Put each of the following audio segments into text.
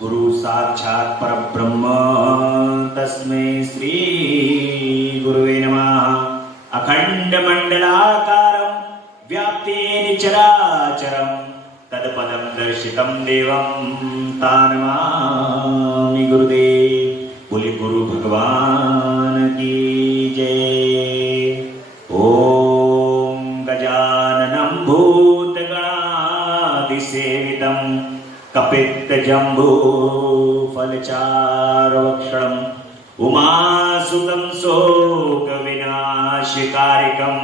गुरु साक्षात् परब्रह्म तस्मै श्री गुरुवे नमः। अखंड मंडलाकारं व्याप्तेन चराचरं तत्पदं दर्शितं देवं तानमामि गुरुदेव। बोले गुरु भगवान की जय। ओम गजाननं भूतगणाधिसेवितं कपित्तजम्बूफलचारुभक्षणम् उमासुतं शोकविनाशकारिकं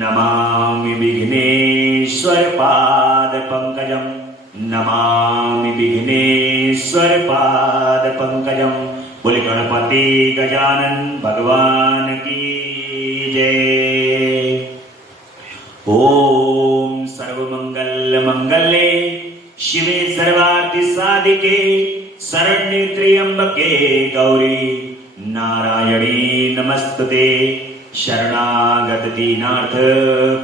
नमामि विघ्नेश्वरपादपङ्कजं। नमामि विघ्नेश्वरपादपङ्कजं। बोले गणपति गजानन भगवान की जय। ओम सर्वमंगल मंगले शिवे सर्वार्थ साधिके शरण्ये त्र्यंबके गौरी नारायणी नमस्तुते। शरणागत दीनार्थ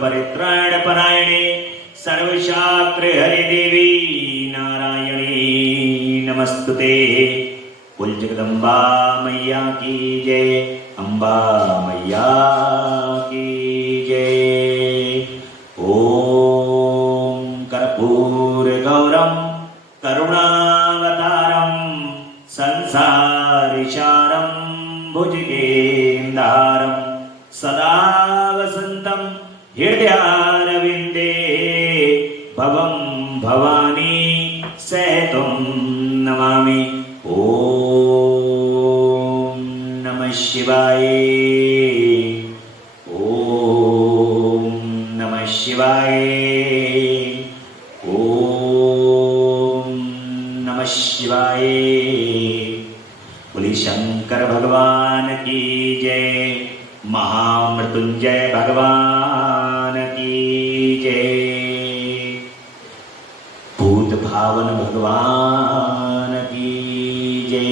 परित्राण परायणे सर्वशास्त्र हरे देवी नारायणी नमस्तुते। कुल जगदम्बा मैया की जय। अम्बा मैया की जय। ओम कर्पूर गौरम करुणावतारम संसारिचारं भुजगेन्द्रहारं सदा वसन्तं हृदयारविन्दे भवं भवानी सहितं नमामि। ओम नमः शिवाय। ओम नमः शिवाय। ओम नमः शिवाय। बोले शंकर भगवान की जय। महामृत्युंजय भगवान की जय। भूत भावन भगवान की जय।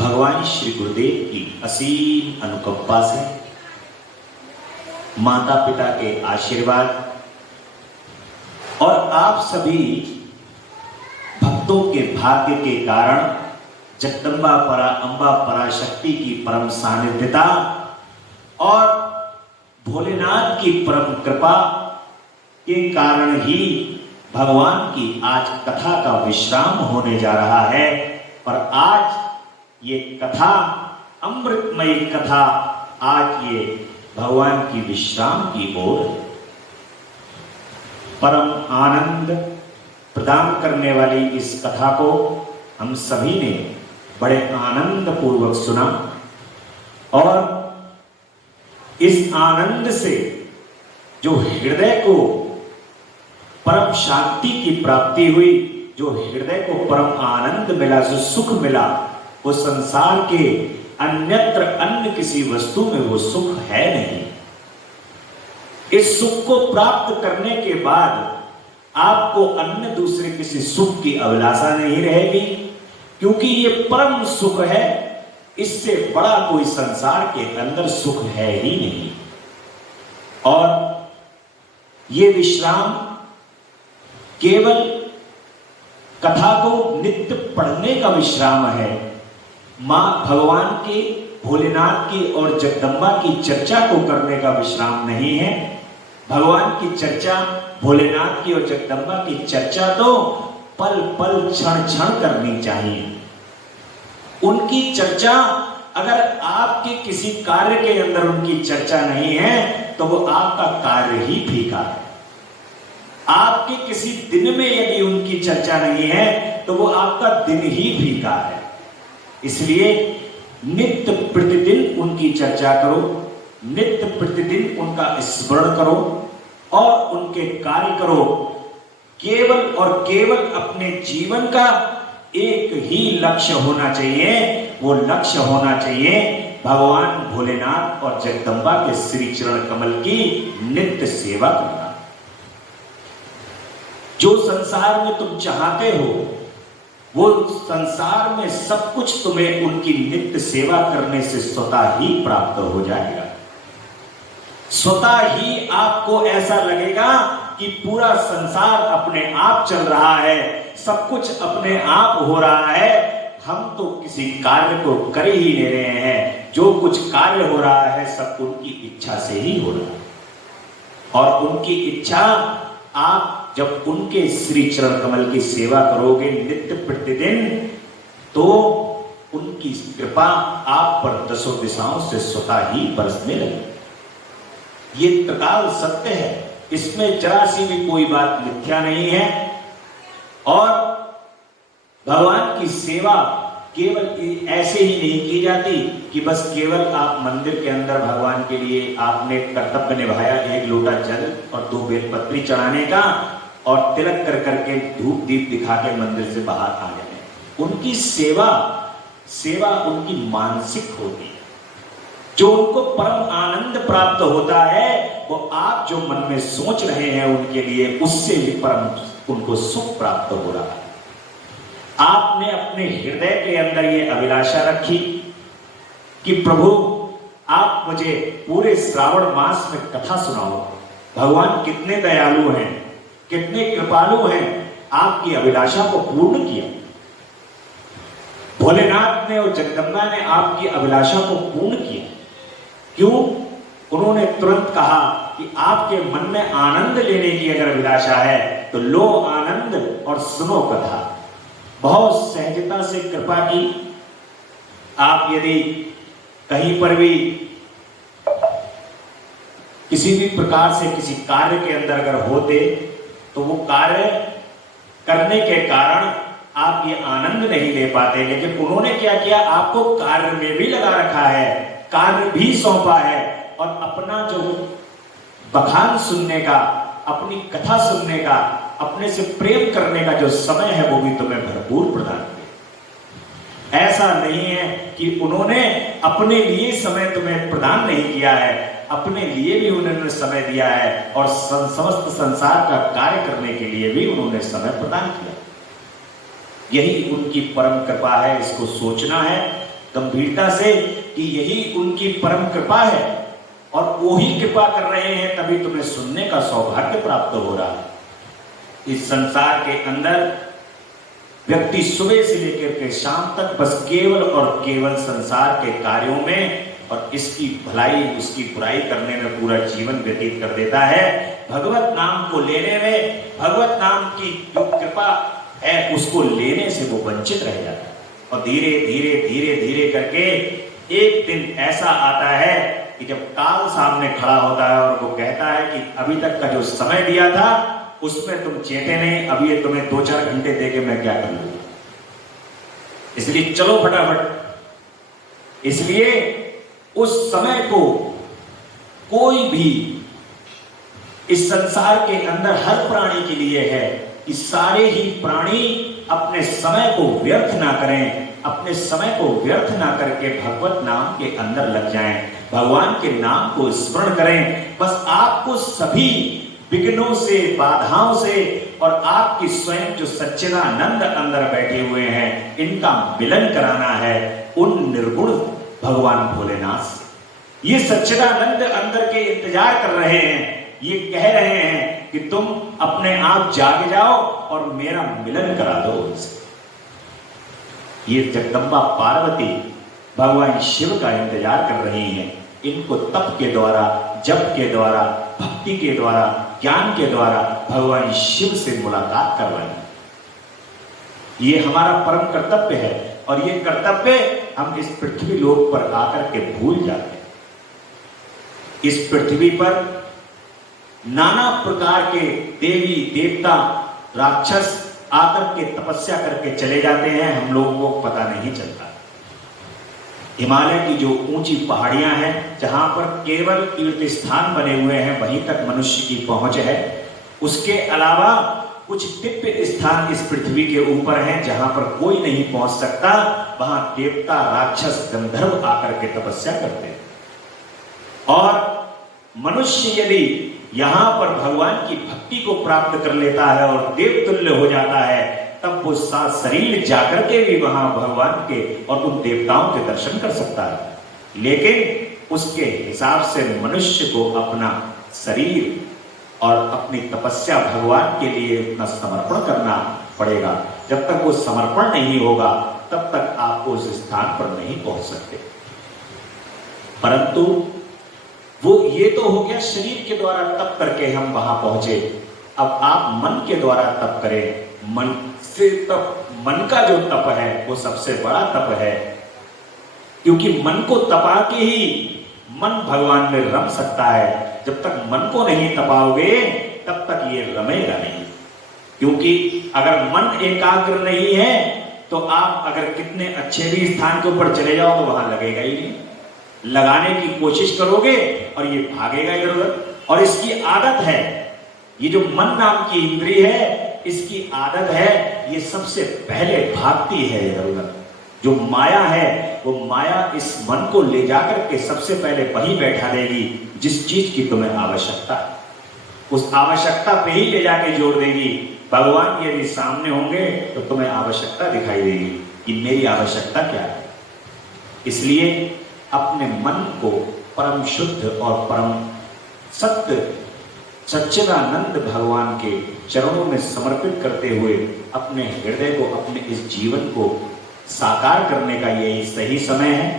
भगवान श्री गुरुदेव की असीम अनुकंपा से माता पिता के आशीर्वाद और आप सभी भक्तों के भाग्य के कारण जगदम्बा परा अम्बा पराशक्ति की परम सानिध्यता और भोलेनाथ की परम कृपा के कारण ही भगवान की आज कथा का विश्राम होने जा रहा है। और आज ये कथा अमृतमयी कथा आज ये भगवान की विश्राम की ओर परम आनंद प्रदान करने वाली इस कथा को हम सभी ने बड़े आनंद पूर्वक सुना और इस आनंद से जो हृदय को परम शांति की प्राप्ति हुई, जो हृदय को परम आनंद मिला, जो सुख मिला, वो संसार के अन्यत्र अन्य किसी वस्तु में वो सुख है नहीं। इस सुख को प्राप्त करने के बाद आपको अन्य दूसरे किसी सुख की अभिलाषा नहीं रहेगी, क्योंकि ये परम सुख है। इससे बड़ा कोई संसार के अंदर सुख है ही नहीं। और ये विश्राम केवल कथा को नित्य पढ़ने का विश्राम है। मां भगवान के भोलेनाथ की और जगदम्बा की चर्चा को करने का विश्राम नहीं है। भगवान की चर्चा, भोलेनाथ की और जगदम्बा की चर्चा तो पल पल क्षण क्षण करनी चाहिए। उनकी चर्चा अगर आपके किसी कार्य के अंदर उनकी चर्चा नहीं है तो वो आपका कार्य ही फीका है। आपके किसी दिन में यदि उनकी चर्चा नहीं है तो वो आपका दिन ही फीका है। इसलिए नित्य प्रतिदिन उनकी चर्चा करो, नित्य प्रतिदिन उनका स्मरण करो और उनके कार्य करो। केवल और केवल अपने जीवन का एक ही लक्ष्य होना चाहिए। वो लक्ष्य होना चाहिए भगवान भोलेनाथ और जगदम्बा के श्री चरण कमल की नित्य सेवा करना। जो संसार में तुम चाहते हो वो संसार में सब कुछ तुम्हें उनकी नित्य सेवा करने से स्वतः ही प्राप्त हो जाएगा। स्वतः ही आपको ऐसा लगेगा कि पूरा संसार अपने आप चल रहा है, सब कुछ अपने आप हो रहा है, हम तो किसी कार्य को कर ही नहीं रहे हैं, जो कुछ कार्य हो रहा है सब उनकी इच्छा से ही हो रहा है। और उनकी इच्छा, आप जब उनके श्री चरण कमल की सेवा करोगे नित्य प्रतिदिन, तो उनकी कृपा आप पर दसों दिशाओं से स्वतः ही बरसने लगे। ये त्रिकाल सत्य है, इसमें जरा सी भी कोई बात मिथ्या नहीं है। और भगवान की सेवा केवल ऐसे ही नहीं की जाती कि बस केवल आप मंदिर के अंदर भगवान के लिए आपने कर्तव्य निभाया, एक लोटा जल और 2 बेलपत्री चढ़ाने का और तिलक कर करके धूप दीप दिखा के मंदिर से बाहर आ गए। उनकी सेवा उनकी मानसिक होती है। जो उनको परम आनंद प्राप्त होता है वो आप जो मन में सोच रहे हैं उनके लिए, उससे भी परम उनको सुख प्राप्त हो रहा है। आपने अपने हृदय के अंदर ये अभिलाषा रखी कि प्रभु आप मुझे पूरे श्रावण मास में कथा सुनाओ, भगवान कितने दयालु हैं, कितने कृपालु हैं। आपकी अभिलाषा को पूर्ण किया भोलेनाथ ने और जगदम्बा ने, आपकी अभिलाषा को पूर्ण किया। क्यों? उन्होंने तुरंत कहा कि आपके मन में आनंद लेने की अगर अभिलाषा है तो लो आनंद और सुनो कथा। बहुत सहजता से कृपा की। आप यदि कहीं पर भी किसी भी प्रकार से किसी कार्य के अंदर अगर होते तो वो कार्य करने के कारण आप ये आनंद नहीं ले पाते, लेकिन उन्होंने क्या किया, आपको कार्य में भी लगा रखा है, कार्य भी सौंपा है और अपना जो बखान सुनने का, अपनी कथा सुनने का, अपने से प्रेम करने का जो समय है वो भी तुम्हें भरपूर प्रदान किया। ऐसा नहीं है कि उन्होंने अपने लिए समय तुम्हें प्रदान नहीं किया है, अपने लिए भी उन्होंने समय दिया है और समस्त संसार का कार्य करने के लिए भी उन्होंने समय प्रदान किया। यही उनकी परम कृपा है, इसको सोचना है गंभीरता से कि यही उनकी परम कृपा है और वो ही कृपा कर रहे हैं, तभी तुम्हें सुनने का सौभाग्य प्राप्त हो रहा है। इस संसार के अंदर व्यक्ति सुबह से लेकर के शाम तक बस केवल और केवल संसार के कार्यों में और इसकी भलाई उसकी बुराई करने में पूरा जीवन व्यतीत कर देता है। भगवत नाम को लेने में, भगवत नाम की जो कृपा है उसको लेने से वो वंचित रह जाता है। और धीरे धीरे धीरे धीरे करके एक दिन ऐसा आता है कि जब काल सामने खड़ा होता है और वो कहता है कि अभी तक का जो समय दिया था उसमें तुम चेते नहीं, अभी ये तुम्हें 2-4 घंटे देके मैं क्या कर लूंगा, इसलिए चलो फटाफट। इसलिए उस समय को कोई भी इस संसार के अंदर हर प्राणी के लिए है कि सारे ही प्राणी अपने समय को व्यर्थ ना करें, अपने समय को व्यर्थ ना करके भगवत नाम के अंदर लग जाएं, भगवान के नाम को स्मरण करें। बस आपको सभी विघ्नों से, बाधाओं से और आपकी स्वयं जो सच्चिदानंद अंदर बैठे हुए हैं इनका मिलन कराना है उन निर्गुण भगवान भोलेनाथ से। ये सच्चिदानंद अंदर के इंतजार कर रहे हैं, ये कह रहे हैं कि तुम अपने आप जाग जाओ और मेरा मिलन करा दो उनसे। ये जगदम्बा पार्वती भगवान शिव का इंतजार कर रही हैं, इनको तप के द्वारा, जप के द्वारा, भक्ति के द्वारा, ज्ञान के द्वारा भगवान शिव से मुलाकात करवाएं। ये हमारा परम कर्तव्य है और ये कर्तव्य हम इस पृथ्वी लोक पर आकर के भूल जाते हैं। इस पृथ्वी पर नाना प्रकार के देवी देवता राक्षस आकर के तपस्या करके चले जाते हैं, हम लोगों को पता नहीं चलता। हिमालय की जो ऊंची पहाड़ियां हैं जहां पर केवल तीर्थ स्थान बने हुए हैं वहीं तक मनुष्य की पहुंच है, उसके अलावा कुछ दिव्य स्थान इस पृथ्वी के ऊपर हैं जहां पर कोई नहीं पहुंच सकता। वहां देवता राक्षस गंधर्व आकर के तपस्या करते हैं और मनुष्य यदि यहां पर भगवान की भक्ति को प्राप्त कर लेता है और देवतुल्य हो जाता है तब वो शरीर जाकर के भी वहां भगवान के और उन देवताओं के दर्शन कर सकता है। लेकिन उसके हिसाब से मनुष्य को अपना शरीर और अपनी तपस्या भगवान के लिए अपना समर्पण करना पड़ेगा। जब तक वो समर्पण नहीं होगा तब तक आप उस स्थान पर नहीं पहुंच सकते। परंतु वो ये तो हो गया शरीर के द्वारा तप करके हम वहां पहुंचे। अब आप मन के द्वारा तप करें। मन से तप, मन का जो तप है वो सबसे बड़ा तप है, क्योंकि मन को तपा के ही मन भगवान में रम सकता है। जब तक मन को नहीं तपाओगे तब तक ये रमेगा नहीं, क्योंकि अगर मन एकाग्र नहीं है तो आप अगर कितने अच्छे भी स्थान के ऊपर चले जाओ तो वहां लगेगा ही नहीं। लगाने की कोशिश करोगे और ये भागेगा इधर उधर। और इसकी आदत है, ये जो मन नाम की इंद्रिय है इसकी आदत है, ये सबसे पहले भागती है इधर उधर। जो माया है वो माया इस मन को ले जाकर के सबसे पहले वही बैठा देगी जिस चीज की तुम्हें आवश्यकता है, उस आवश्यकता पे ही ले जाके जोड़ देगी। भगवान यदि सामने होंगे तो तुम्हें आवश्यकता दिखाई देगी कि मेरी आवश्यकता क्या है। इसलिए अपने मन को परम शुद्ध और परम सत्य सच्चिदानंद भगवान के चरणों में समर्पित करते हुए अपने हृदय को, अपने इस जीवन को साकार करने का यही सही समय है।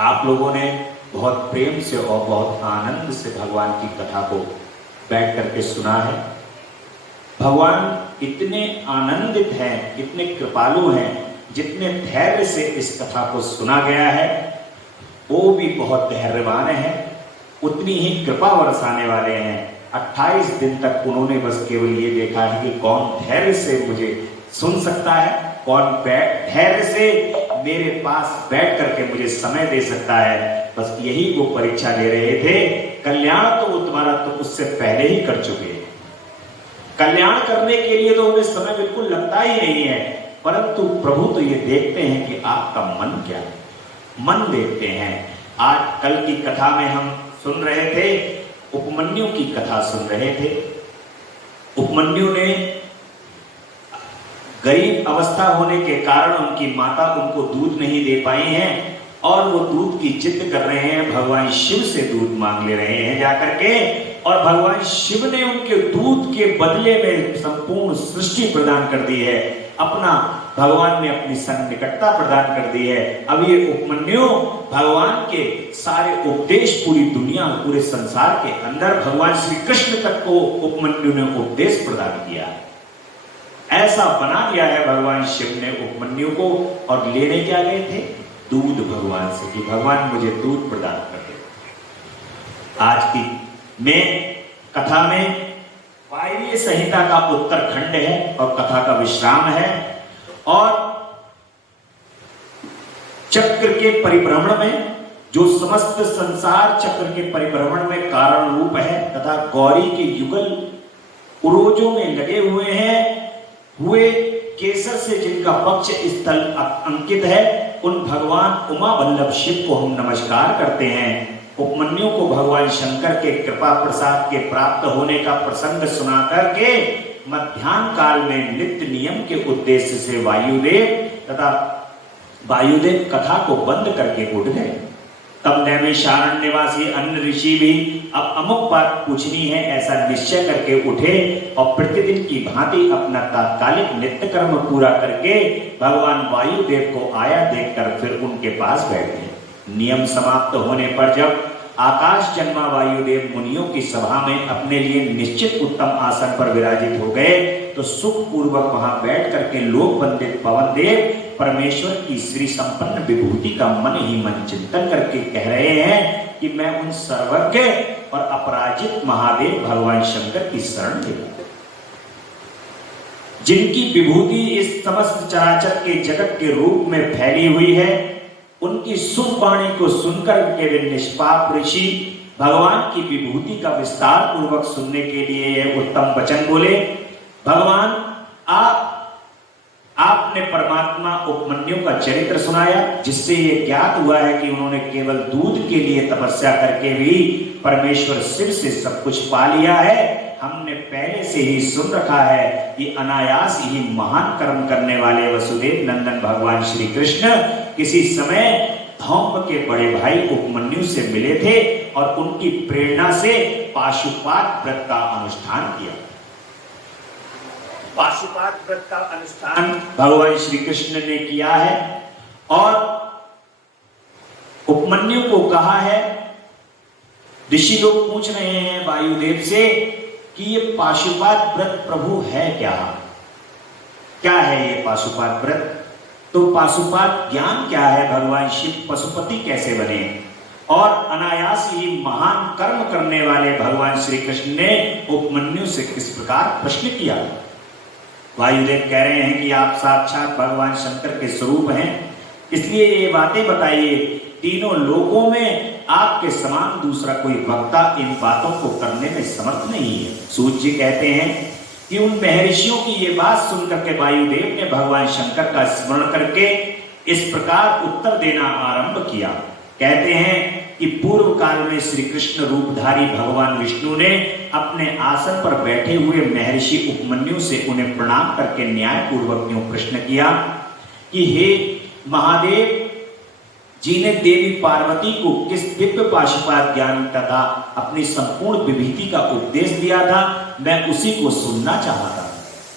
आप लोगों ने बहुत प्रेम से और बहुत आनंद से भगवान की कथा को बैठ करके सुना है। भगवान इतने आनंदित हैं, इतने कृपालु हैं, जितने धैर्य से इस कथा को सुना गया है वो भी बहुत धैर्यवान है, उतनी ही कृपा बरसाने वाले हैं। 28 दिन तक उन्होंने बस केवल ये देखा है कि कौन धैर्य से मुझे सुन सकता है, कौन धैर्य से मेरे पास बैठ करके मुझे समय दे सकता है। बस यही वो परीक्षा ले रहे थे। कल्याण तो वो तुम्हारा तो उससे पहले ही कर चुके हैं। कल्याण करने के लिए तो उन्हें समय बिल्कुल लगता ही नहीं है, परंतु प्रभु तो ये देखते हैं कि आपका मन क्या है, मन देखते हैं। आज कल की कथा में हम सुन रहे थे, उपमन्यु की कथा सुन रहे थे। उपमन्यु ने गरीब अवस्था होने के कारण उनकी माता उनको दूध नहीं दे पाई हैं और वो दूध की जिद कर रहे हैं, भगवान शिव से दूध मांग ले रहे हैं जाकर के। और भगवान शिव ने उनके दूध के बदले में संपूर्ण सृष्टि प्रदान कर दी है, अपना भगवान ने अपनी सन्निकटता प्रदान कर दी है। अब ये उपमन्यु भगवान के सारे उपदेश पूरी दुनिया, पूरे संसार के अंदर भगवान श्री कृष्ण तक को उपमन्यु ने उपदेश प्रदान किया। ऐसा बना दिया है भगवान शिव ने उपमन्यु को। और लेने क्या गए थे? दूध भगवान से, कि भगवान मुझे दूध प्रदान कर दे। आज की में कथा में वायवीय संहिता का उत्तरखंड है और कथा का विश्राम है। और चक्र के परिभ्रमण में, जो समस्त संसार चक्र के परिभ्रमण में कारण रूप है तथा गौरी के युगल उरोजों में लगे हुए हैं, हुए केसर से जिनका पक्ष स्थल अंकित है, उन भगवान उमा वल्लभ शिव को हम नमस्कार करते हैं। उपमन्यु को भगवान शंकर के कृपा प्रसाद के प्राप्त होने का प्रसंग सुना करके मध्याह्न काल में नित्य नियम के उद्देश्य से वायुदेव कथा को बंद करके उठ गए। तब नैमिषारण्य निवासी अन्य ऋषि भी अब अमुक बात पूछनी है ऐसा निश्चय करके उठे और प्रतिदिन की भांति अपना तात्कालिक नित्य कर्म पूरा करके भगवान वायुदेव को आया देखकर फिर उनके पास बैठ गए। नियम समाप्त होने पर जब आकाश जन्मा वायुदेव मुनियों की सभा में अपने लिए निश्चित उत्तम आसन पर विराजित हो गए तो सुख पूर्वक वहां बैठ करके लोक वंदित पवन देव परमेश्वर की श्री संपन्न विभूति का मन ही मन चिंतन करके कह रहे हैं कि मैं उन सर्वज्ञ और अपराजित महादेव भगवान शंकर की शरण लेता, जिनकी विभूति इस समस्त चराचर के जगत के रूप में फैली हुई है। उनकी शुभ वाणी को सुनकर के वे निष्पाप ऋषि भगवान की विभूति का विस्तार पूर्वक सुनने के लिए यह उत्तम वचन बोले। भगवान आपने परमात्मा उपमन्यु का चरित्र सुनाया, जिससे ये ज्ञात हुआ है कि उन्होंने केवल दूध के लिए तपस्या करके भी परमेश्वर शिव से सब कुछ पा लिया है। हमने पहले से ही सुन रखा है कि अनायास ही महान कर्म करने वाले वसुदेव नंदन भगवान श्री कृष्ण किसी समय धौम्य के बड़े भाई उपमन्यु से मिले थे और उनकी प्रेरणा से पाशुपात व्रत का अनुष्ठान किया। पाशुपात व्रत का अनुष्ठान भगवान श्री कृष्ण ने किया है और उपमन्यु को कहा है। ऋषि लोग पूछ रहे हैं वायुदेव से कि ये पाशुपात व्रत प्रभु है क्या? क्या है ये पाशुपात व्रत? तो पाशुपात ज्ञान क्या है? भगवान शिव पशुपति कैसे बने? और अनायास ही महान कर्म करने वाले भगवान श्री कृष्ण ने उपमन्यु से किस प्रकार प्रश्न किया। वायुदेव कह रहे हैं कि आप साक्षात भगवान शंकर के स्वरूप हैं, इसलिए ये बातें बताइए। तीनों लोकों में आपके समान दूसरा कोई वक्ता इन बातों को करने में समर्थ नहीं है। सूत जी कहते हैं कि उन महर्षियों की ये बात सुनकर के वायुदेव ने भगवान शंकर का स्मरण करके इस प्रकार उत्तर देना आरंभ किया। कहते हैं कि पूर्व काल में श्री कृष्ण रूपधारी भगवान विष्णु ने अपने आसन पर बैठे हुए महर्षि उपमन्यु से उन्हें प्रणाम करके न्याय पूर्वक यूं प्रश्न किया कि हे महादेव जी ने देवी पार्वती को किस दिव्य पाशुपात ज्ञान तथा अपनी संपूर्ण विभूति का उपदेश दिया था, मैं उसी को सुनना चाहता।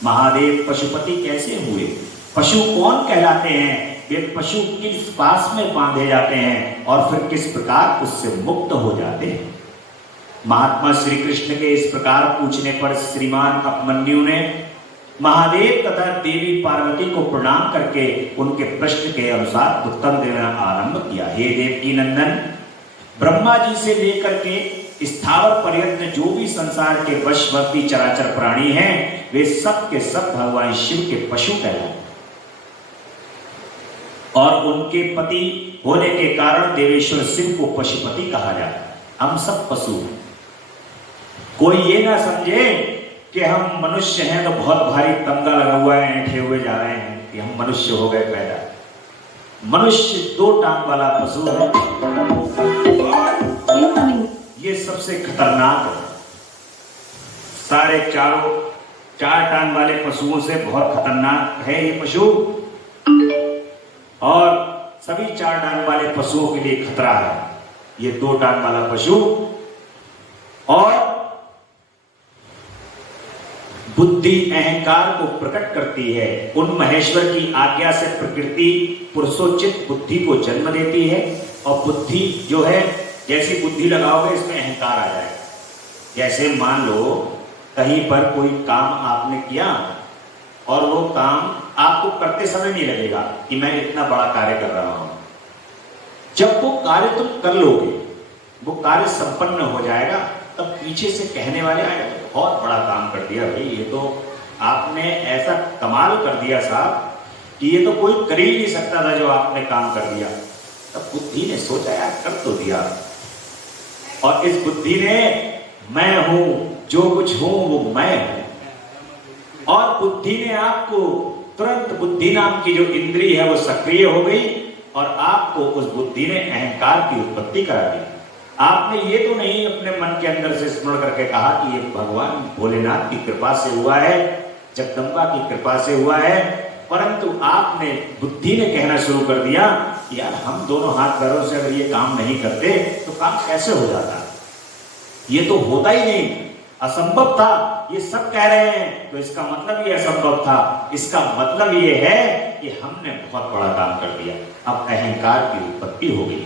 महादेव पशुपति कैसे हुए? पशु कौन कहलाते हैं? वे पशु किस पास में बांधे जाते हैं और फिर किस प्रकार उससे मुक्त हो जाते हैं? महात्मा श्री कृष्ण के इस प्रकार पूछने पर श्रीमान उपमन्यु ने महादेव तथा देवी पार्वती को प्रणाम करके उनके प्रश्न के अनुसार उत्तर देना आरंभ किया। हे देवकी नंदन, ब्रह्मा जी से लेकर के स्थावर पर्यंत जो भी संसार के वशवर्ती चराचर प्राणी हैं, वे सब के सब भगवान शिव के पशु कहलाते और उनके पति होने के कारण देवेश्वर शिव को पशुपति कहा जाता है। हम सब पशु हैं। कोई ये ना समझे कि हम मनुष्य हैं तो बहुत भारी तमगा लगा हुआ है, ऐंठे हुए जा रहे हैं कि हम मनुष्य हो गए पैदा। मनुष्य दो टांग वाला पशु है। ये सबसे खतरनाक है। सारे चारों चार टांग वाले पशुओं से बहुत खतरनाक है ये पशु, और सभी चार टांग वाले पशुओं के लिए खतरा है ये दो टांग वाला पशु। और बुद्धि अहंकार को प्रकट करती है। उन महेश्वर की आज्ञा से प्रकृति पुरुषोचित बुद्धि को जन्म देती है, और बुद्धि जो है जैसी बुद्धि लगाओगे इसमें अहंकार आ जाएगा। जैसे मान लो कहीं पर कोई काम आपने किया और वो काम आपको करते समय नहीं लगेगा कि मैं इतना बड़ा कार्य कर रहा हूं। जब वो कार्य तुम कर लोगे, वो कार्य संपन्न हो जाएगा, तब पीछे से कहने वाले आएंगे बहुत बड़ा काम कर दिया भाई, ये तो आपने ऐसा कमाल कर दिया साहब कि ये तो कोई कर ही नहीं सकता था जो आपने काम कर दिया। तब बुद्धि ने सोचा यार कर तो दिया, और इस बुद्धि ने मैं हूं, जो कुछ हूं वो मैं हूं, और बुद्धि ने आपको तुरंत बुद्धि नाम की जो इंद्री है वो सक्रिय हो गई और आपको उस बुद्धि ने अहंकार की उत्पत्ति करा दी। आपने ये तो नहीं अपने मन के अंदर से स्मरण करके कहा कि ये भगवान भोलेनाथ की कृपा से हुआ है, जगदम्बा की कृपा से हुआ है, परंतु आपने बुद्धि ने कहना शुरू कर दिया यार हम दोनों हाथ पैरों से अगर ये काम नहीं करते तो काम कैसे हो जाता, ये तो होता ही नहीं, असंभव था, ये सब कह रहे हैं तो इसका मतलब ये असंभव था, इसका मतलब ये है कि हमने बहुत बड़ा काम कर दिया। अब अहंकार की उत्पत्ति हो गई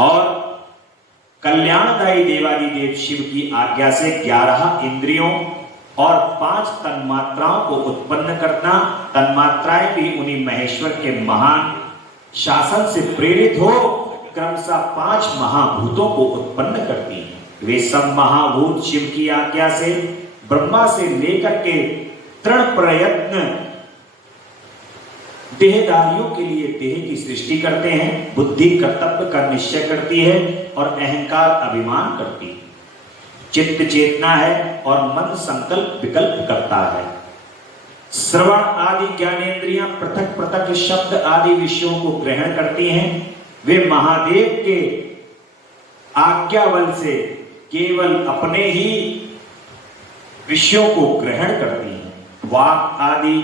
और कल्याणदायी देवादिदेव शिव की आज्ञा से 11 इंद्रियों और 5 तन्मात्राओं को उत्पन्न करना। तन्मात्राएं भी उन्हीं महेश्वर के महान शासन से प्रेरित हो क्रमशः 5 महाभूतों को उत्पन्न करती हैं। वे सब महाभूत शिव की आज्ञा से ब्रह्मा से लेकर के तृण प्रयत्न देहधारियों के लिए देह की सृष्टि करते हैं। बुद्धि कर्तव्य का निश्चय करती है और अहंकार अभिमान करती है। चित्त चेतना है और मन संकल्प विकल्प करता है। श्रवण आदि ज्ञानेंद्रियां पृथक पृथक शब्द आदि विषयों को ग्रहण करती हैं। वे महादेव के आज्ञा बल से केवल अपने ही विषयों को ग्रहण करती हैं। वाक आदि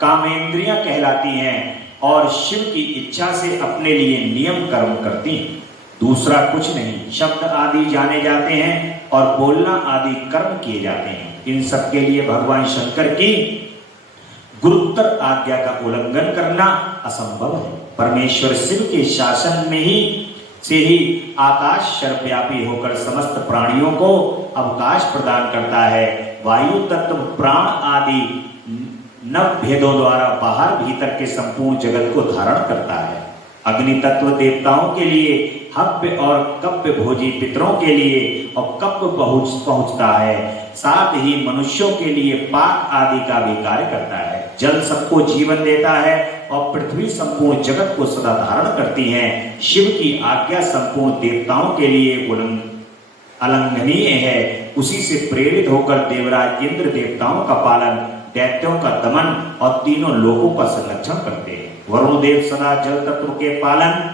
कामेंद्रियां कहलाती हैं और शिव की इच्छा से अपने लिए नियम कर्म करती हैं। दूसरा कुछ नहीं। शब्द आदि जाने जाते हैं और बोलना आदि कर्म किए जाते हैं। इन सब के लिए भगवान शंकर की गुरुतर आज्ञा का उल्लंघन करना असंभव है। परमेश्वर शिव के शासन में ही से ही आकाश सर्वव्यापी होकर समस्त प्राणियों को अवकाश प्रदान करता है। वायु तत्व, प्राण आदि नव भेदों द्वारा बाहर भीतर के संपूर्ण जगत को धारण करता है। अग्नि तत्व देवताओं के लिए हव्य और कव्य भोजी पितरों के लिए और कव्य पहुंचता है। साथ ही मनुष्यों के लिए पाक आदि का भी कार्य करता है। जल सबको जीवन देता है और पृथ्वी संपूर्ण जगत को सदा धारण करती है। शिव की आज्ञा संपूर्ण देवताओं के लिए अलंघनीय है। उसी से प्रेरित होकर देवराज इंद्र देवताओं का पालन, दैत्यों का दमन और तीनों लोकों का संरक्षण करते हैं। वरुण देव सदा जल तत्व के पालन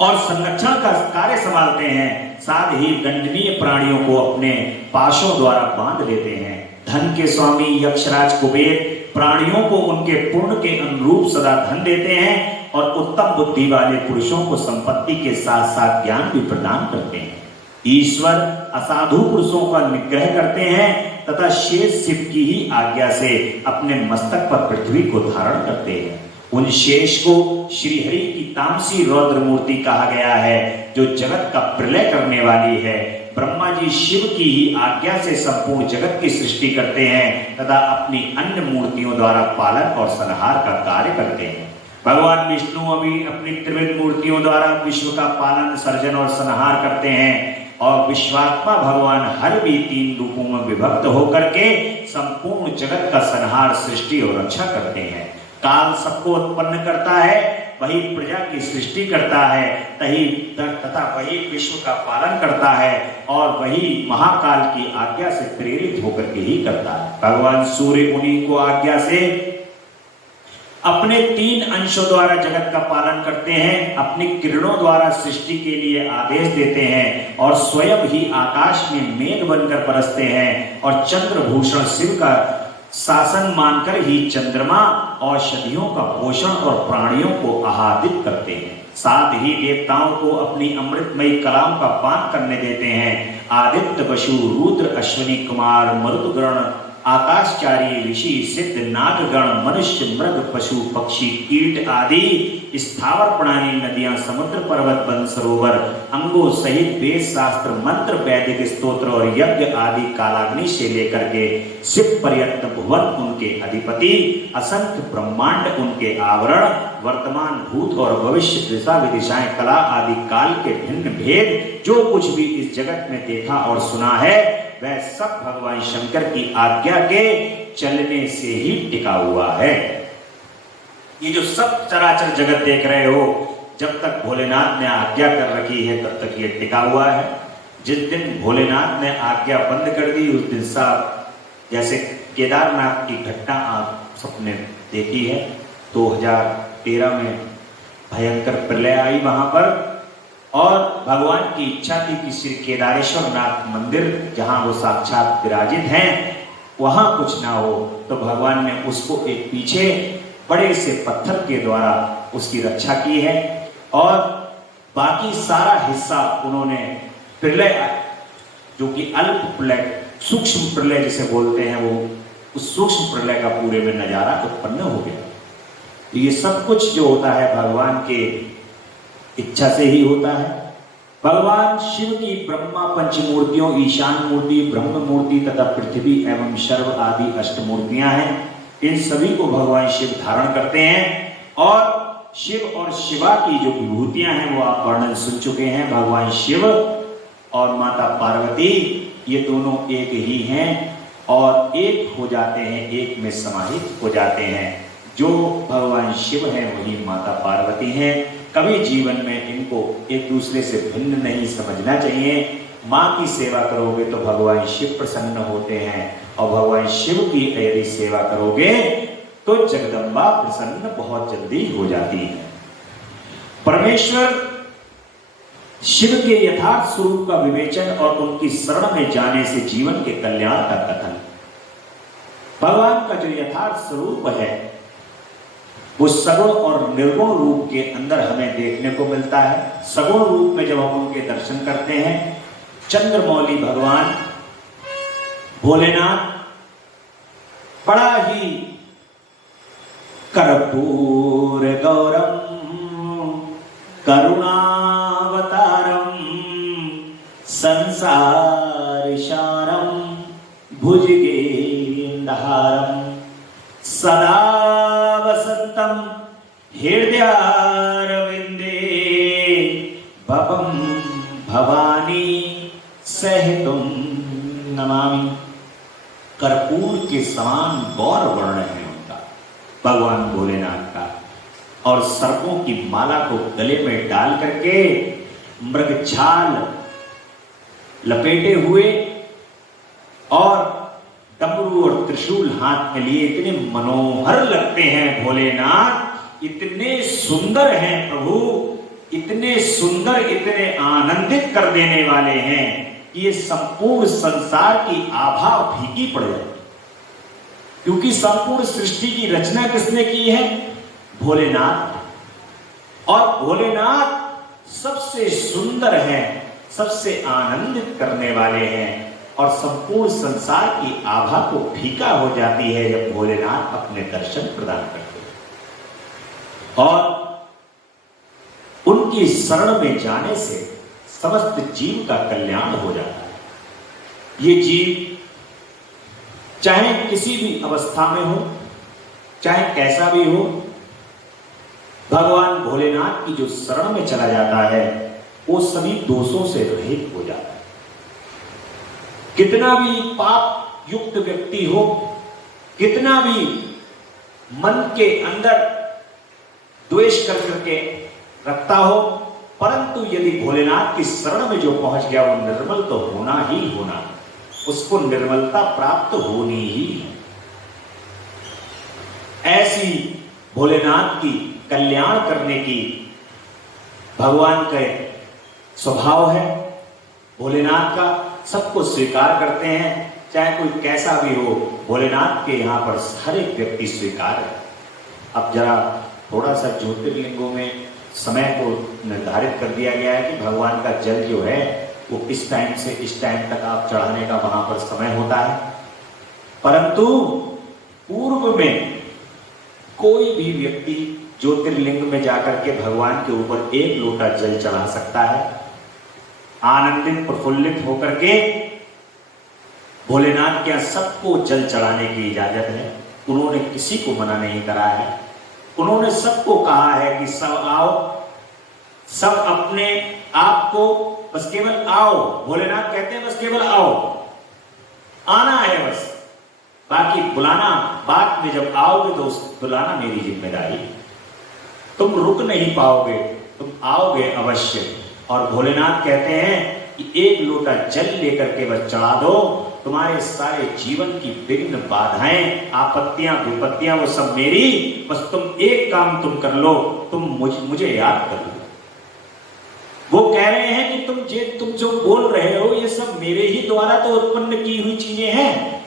और संरक्षण का कार्य संभालते हैं। साथ ही दंडनीय प्राणियों को अपने पाशों द्वारा बांध लेते हैं। धन के स्वामी यक्षराज कुबेर प्राणियों को उनके पुण्य के अनुरूप सदा धन देते हैं और उत्तम बुद्धि वाले पुरुषों को संपत्ति के साथ साथ ज्ञान भी प्रदान करते हैं। ईश्वर असाधु पुरुषों का निग्रह करते हैं तथा शेष शिव की ही आज्ञा से अपने मस्तक पर पृथ्वी को धारण करते हैं। उन शेष को श्री हरि की तामसी रौद्र मूर्ति कहा गया है, जो जगत का प्रलय करने वाली है। ब्रह्मा जी शिव की ही आज्ञा से संपूर्ण जगत की सृष्टि करते हैं तथा अपनी अन्य मूर्तियों द्वारा पालन और संहार का कार्य करते हैं। भगवान विष्णु अभी अपनी त्रिविध मूर्तियों द्वारा विश्व का पालन, सर्जन और संहार करते हैं और विश्वात्मा भगवान हर भी 3 रूपों में विभक्त होकर के संपूर्ण जगत का संहार, सृष्टि और रक्षा करते हैं। काल सबको उत्पन्न करता है, वही प्रजा की सृष्टि करता है तथा वही विश्व का पालन करता है और वही महाकाल की आज्ञा से प्रेरित होकर के ही करता है। भगवान सूर्य उन्हीं को आज्ञा से अपने 3 अंशों द्वारा जगत का पालन करते हैं। अपनी किरणों द्वारा सृष्टि के लिए आदेश देते हैं और स्वयं ही आकाश में मेघ बनकर बरसते हैं और चंद्रभूषण शिव का शासन मानकर ही चंद्रमा औषधियों का पोषण और प्राणियों को आहादित करते हैं। साथ ही देवताओं को अपनी अमृतमयी कलाओं का पान करने देते हैं। आदित्य, वसु, रुद्र, अश्विनी कुमार, मरुदगण, आकाशचारी, ऋषि, सिद्ध, नागगण, मनुष्य, मृग, पशु, पक्षी, कीट आदि स्थावर प्राणी, नदियां, समुद्र, पर्वत, वन, सरोवर, अंगों सहित वेद शास्त्र, मंत्र, वैदिक स्तोत्र और यज्ञ आदि कालाग्नि से लेकर के शिव पर्यंत भुवन उनके अधिपति, असंख्य ब्रह्मांड उनके आवरण, वर्तमान, भूत और भविष्य, दिशा विदिशाएं, कला आदि काल के भिन्न भेद, जो कुछ भी इस जगत में देखा और सुना है वह सब भगवान शंकर की आज्ञा के चलने से ही टिका हुआ है। ये जो सब चराचर जगत देख रहे हो, जब तक भोलेनाथ ने आज्ञा कर रखी है तब तक ये टिका हुआ है। जिस दिन भोलेनाथ ने आज्ञा बंद कर दी उस दिन साहब, जैसे केदारनाथ की घटना आप सबने देखी है, 2013 में भयंकर प्रलय आई वहां पर और भगवान की इच्छा थी कि श्री केदारेश्वर नाथ मंदिर जहां वो साक्षात विराजित हैं वहां कुछ ना हो, तो भगवान ने उसको एक पीछे बड़े से पत्थर के द्वारा उसकी रक्षा की है और बाकी सारा हिस्सा उन्होंने प्रलय, जो कि अल्प प्रलय, सूक्ष्म प्रलय जिसे बोलते हैं, वो उस सूक्ष्म प्रलय का पूरे में नजारा उत्पन्न हो गया। तो ये सब कुछ जो होता है भगवान के इच्छा से ही होता है। भगवान शिव की ब्रह्मा पंचमूर्तियों, ईशान मूर्ति, ब्रह्म मूर्ति तथा पृथ्वी एवं सर्व आदि अष्टमूर्तियां हैं। इन सभी को भगवान शिव धारण करते हैं और शिव और शिवा की जो विभूतियां हैं वो आप वर्णन सुन चुके हैं। भगवान शिव और माता पार्वती ये दोनों एक ही हैं और एक हो जाते हैं, एक में समाहित हो जाते हैं। जो भगवान शिव हैं वही माता पार्वती हैं। कभी जीवन में इनको एक दूसरे से भिन्न नहीं समझना चाहिए। माँ की सेवा करोगे तो भगवान शिव प्रसन्न होते हैं और भगवान शिव की यदि सेवा करोगे तो जगदम्बा प्रसन्न बहुत जल्दी हो जाती है। परमेश्वर शिव के यथार्थ स्वरूप का विवेचन और उनकी शरण में जाने से जीवन के कल्याण का कथन। भगवान का जो यथार्थ स्वरूप है वो सगुण और निर्गुण रूप के अंदर हमें देखने को मिलता है। सगुण रूप में जब हम उनके दर्शन करते हैं, चंद्रमौली भगवान भोलेनाथ बड़ा ही कर्पूर गौरम करुणावतारम संसार सारम भुजगेन्द्रहारम सदा वसंतम हृदयारविंदे भवम भवानी सहितुम नमामि। कर्पूर के समान गौर वर्ण है उनका, भगवान भोलेनाथ का। और सर्पों की माला को गले में डाल करके मृगछाल लपेटे हुए और डमरू और त्रिशूल हाथ में लिए इतने मनोहर लगते हैं भोलेनाथ, इतने सुंदर हैं प्रभु, इतने सुंदर, इतने आनंदित कर देने वाले हैं कि ये संपूर्ण संसार की आभा फीकी पड़ जाती। क्योंकि संपूर्ण सृष्टि की रचना किसने की है? भोलेनाथ। और भोलेनाथ सबसे सुंदर हैं, सबसे आनंदित करने वाले हैं। और संपूर्ण संसार की आभा को फीका हो जाती है जब भोलेनाथ अपने दर्शन प्रदान करते हैं। और उनकी शरण में जाने से समस्त जीव का कल्याण हो जाता है। ये जीव चाहे किसी भी अवस्था में हो, चाहे कैसा भी हो, भगवान भोलेनाथ की जो शरण में चला जाता है वो सभी दोषों से रहित हो जाता है। कितना भी पाप युक्त व्यक्ति हो, कितना भी मन के अंदर द्वेष कर करके रखता हो, परंतु यदि भोलेनाथ की शरण में जो पहुंच गया वो निर्मल तो होना ही होना, उसको निर्मलता प्राप्त होनी ही है। ऐसी भोलेनाथ की कल्याण करने की भगवान का स्वभाव है। भोलेनाथ का सबको स्वीकार करते हैं, चाहे कोई कैसा भी हो, भोलेनाथ के यहाँ पर हर एक व्यक्ति स्वीकार है। अब जरा थोड़ा सा ज्योतिर्लिंगों में समय को निर्धारित कर दिया गया है कि भगवान का जल जो है वो इस टाइम से इस टाइम तक आप चढ़ाने का वहां पर समय होता है। परंतु पूर्व में कोई भी व्यक्ति ज्योतिर्लिंग में जाकर के भगवान के ऊपर एक लोटा जल चढ़ा सकता है। आनंदित प्रफुल्लित होकर के भोलेनाथ के यहाँ सबको जल चढ़ाने की इजाजत है। उन्होंने किसी को मना नहीं करा है। उन्होंने सबको कहा है कि सब आओ, सब अपने आप को बस केवल आओ। भोलेनाथ कहते हैं बस केवल आओ, आना है बस, बाकी बुलाना बाद में जब आओगे तो बुलाना मेरी जिम्मेदारी। तुम रुक नहीं पाओगे, तुम आओगे अवश्य। और भोलेनाथ कहते हैं कि एक लोटा जल लेकर के बस चढ़ा दो, तुम्हारे सारे जीवन की विघ्न बाधाएं, आपत्तियां, विपत्तियां वो सब मेरी, बस तुम एक काम तुम कर लो, तुम मुझे याद कर लो। वो कह रहे हैं कि तुम जो बोल रहे हो ये सब मेरे ही द्वारा तो उत्पन्न की हुई चीजें हैं,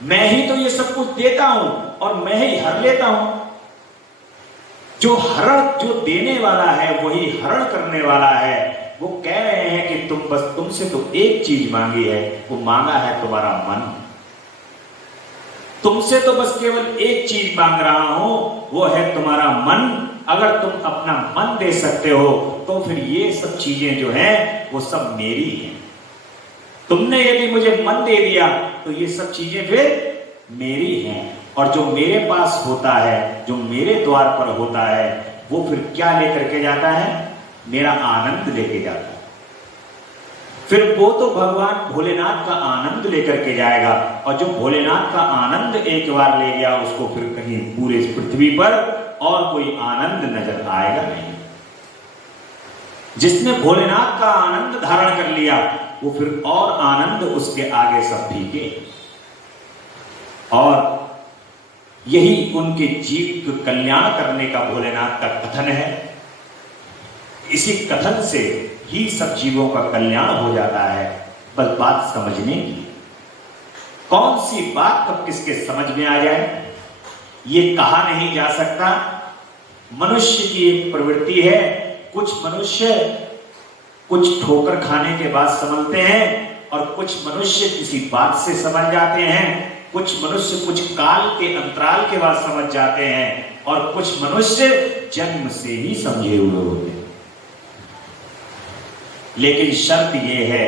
मैं ही तो ये सब कुछ देता हूं और मैं ही हर लेता हूं। जो देने वाला है वही हरण करने वाला है। वो कह रहे हैं कि तुमसे तो एक चीज मांगी है, वो मांगा है तुम्हारा मन। तुमसे तो बस केवल एक चीज मांग रहा हूं, वो है तुम्हारा मन। अगर तुम अपना मन दे सकते हो तो फिर ये सब चीजें जो हैं वो सब मेरी हैं। तुमने यदि मुझे मन दे दिया तो ये सब चीजें फिर मेरी हैं। और जो मेरे पास होता है, जो मेरे द्वार पर होता है, वो फिर क्या लेकर के जाता है? मेरा आनंद लेके जाता है। फिर वो तो भगवान भोलेनाथ का आनंद लेकर के जाएगा। और जो भोलेनाथ का आनंद एक बार ले गया, उसको फिर कहीं पूरे पृथ्वी पर और कोई आनंद नजर आएगा नहीं। जिसने भोलेनाथ का आनंद धारण कर लिया, वो फिर और आनंद उसके आगे सब फीके। और यही उनके जीव को कल्याण करने का भोलेनाथ का कथन है। इसी कथन से ही सब जीवों का कल्याण हो जाता है। बस बात समझने की, कौन सी बात कब किसके समझ में आ जाए ये कहा नहीं जा सकता। मनुष्य की एक प्रवृत्ति है। कुछ मनुष्य कुछ ठोकर खाने के बाद समझते हैं और कुछ मनुष्य किसी बात से समझ जाते हैं, कुछ मनुष्य कुछ काल के अंतराल के बाद समझ जाते हैं और कुछ मनुष्य जन्म से ही समझे हुए होते हैं। लेकिन शर्त यह है,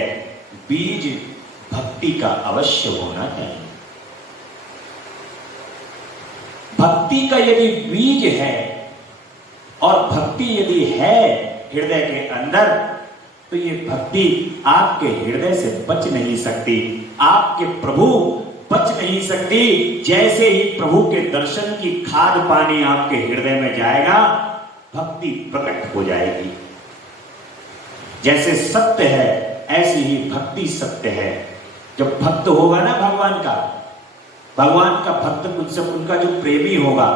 बीज भक्ति का अवश्य होना चाहिए। भक्ति का यदि बीज है और भक्ति यदि है हृदय के अंदर, तो ये भक्ति आपके हृदय से बच नहीं सकती, आपके प्रभु बच नहीं सकती। जैसे ही प्रभु के दर्शन की खाद पानी आपके हृदय में जाएगा, भक्ति प्रकट हो जाएगी। जैसे सत्य है ऐसी ही भक्ति सत्य है। जब भक्त होगा ना भगवान का भक्त, उनसे उनका जो प्रेमी होगा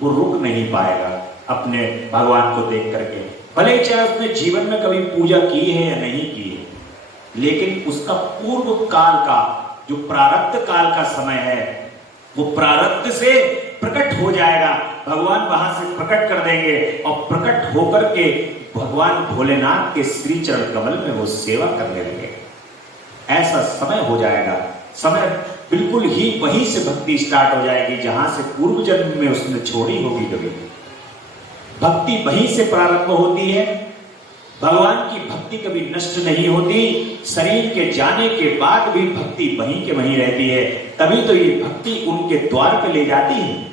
वो रुक नहीं पाएगा अपने भगवान को देख करके, भले चाहे उसने जीवन में कभी पूजा की है या नहीं की है, लेकिन उसका पूर्व काल का जो प्रारब्ध काल का समय है वो प्रारब्ध से प्रकट हो जाएगा। भगवान वहां से प्रकट कर देंगे और प्रकट होकर के भगवान भोलेनाथ के श्री चरण कमल में वो सेवा करने लगे। ऐसा समय हो जाएगा, समय बिल्कुल ही वहीं से भक्ति स्टार्ट हो जाएगी जहां से पूर्व जन्म में उसने छोड़ी होगी। कभी भक्ति वहीं से प्रारंभ होती है। भगवान की भक्ति कभी नष्ट नहीं होती, शरीर के जाने के बाद भी भक्ति वहीं के वहीं रहती है। तभी तो ये भक्ति उनके द्वार पे ले जाती है।